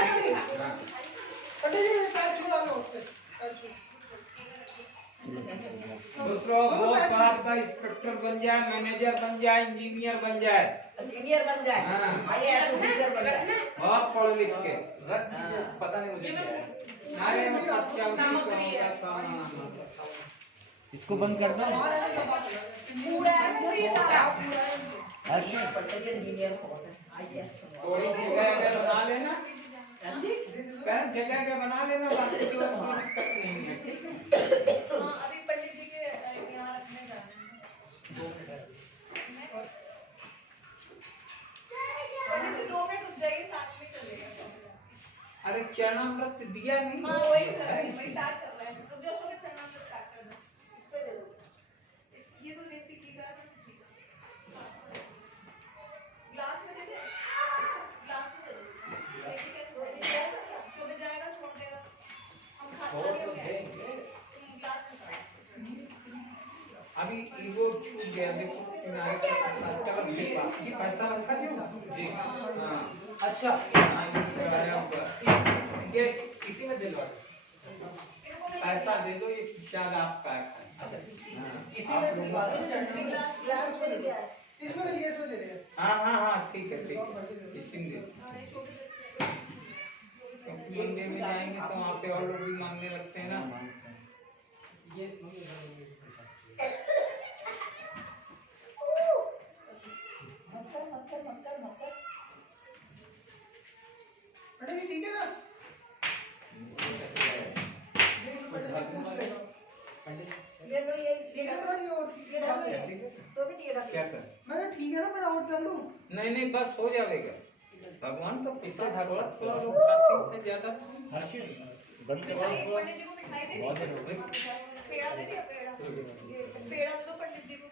पंडित जी मेरे पैर छुआ लो उससे, पैर छू। दूसरों बहुत बड़ा आपका इंस्पेक्टर बन जाए, मैनेजर बन जाए, इंजीनियर बन जाए, इंजीनियर बन जाए, हाँ। IAS ऑफिसर बन जाए। बहुत पढ़ लिख के रख दीजिए, पता नहीं मुझे क्या है। नारे मतलब क्या होगा। इसको बंद कर दो। इंजीनियर IAS थोड़ी जगह अगर बना लेना, जगह के बना लेना, बाकी जो दिक्कत नहीं है। अभी पंडित जी के यहाँ रखने जाना है। पंडित जी 2 मिनट रुक जाइए, साथ में चलेगा। अरे चरणामृत दिया नहीं। हाँ वही कर रहे हैं, वही पैक कर रहे हैं। रुक जाओ, उसको चरणामृत पैक कर दो। इस पे दे दो। ये तो देसी घी का है, बट ठीक है। ग्लास में दे दे, ग्लास में दे दो। ऐसे कैसे देगा? शो में जाएगा, छोड़ देगा। हम खाते और तो हैं। देंगे। ग्लास में डालो। अभी ईगो छूट गया, देखो किनारे पे कलम के पास ये पैसा रखा क्यों जी। हाँ अच्छा, हाँ ये कराया हुआ ये इसी में दिलवा दो। पैसा दे दो, ये शायद आपका है। अच्छा इसी में दिलवा दो। ग्लास में दे दिया है। इसमें नहीं, ये इसमें दे रहे हैं। हाँ हाँ हाँ ठीक है ठीक है, इसी में दे दो। क्योंकि मंदिर में जाएंगे तो वहाँ पे और लोग भी मांगने लगते हैं ना। पंडित जी ठीक है ना? ये लो, ये डालो, ये और ये डालो, ये तो भी ये डालो। क्या कर मैं कहा ठीक है ना, मैं और डाल लूं। नहीं नहीं बस हो जाएगा। भगवान का पैसा थोड़ा थोड़ा लोग खाते हैं ज्यादा। बंद मिठाई पंडित जी को मिठाई दे, बहुत देर हो गई। पेड़ा दे दिया, पेड़ा पेड़ा दो पंडित जी को।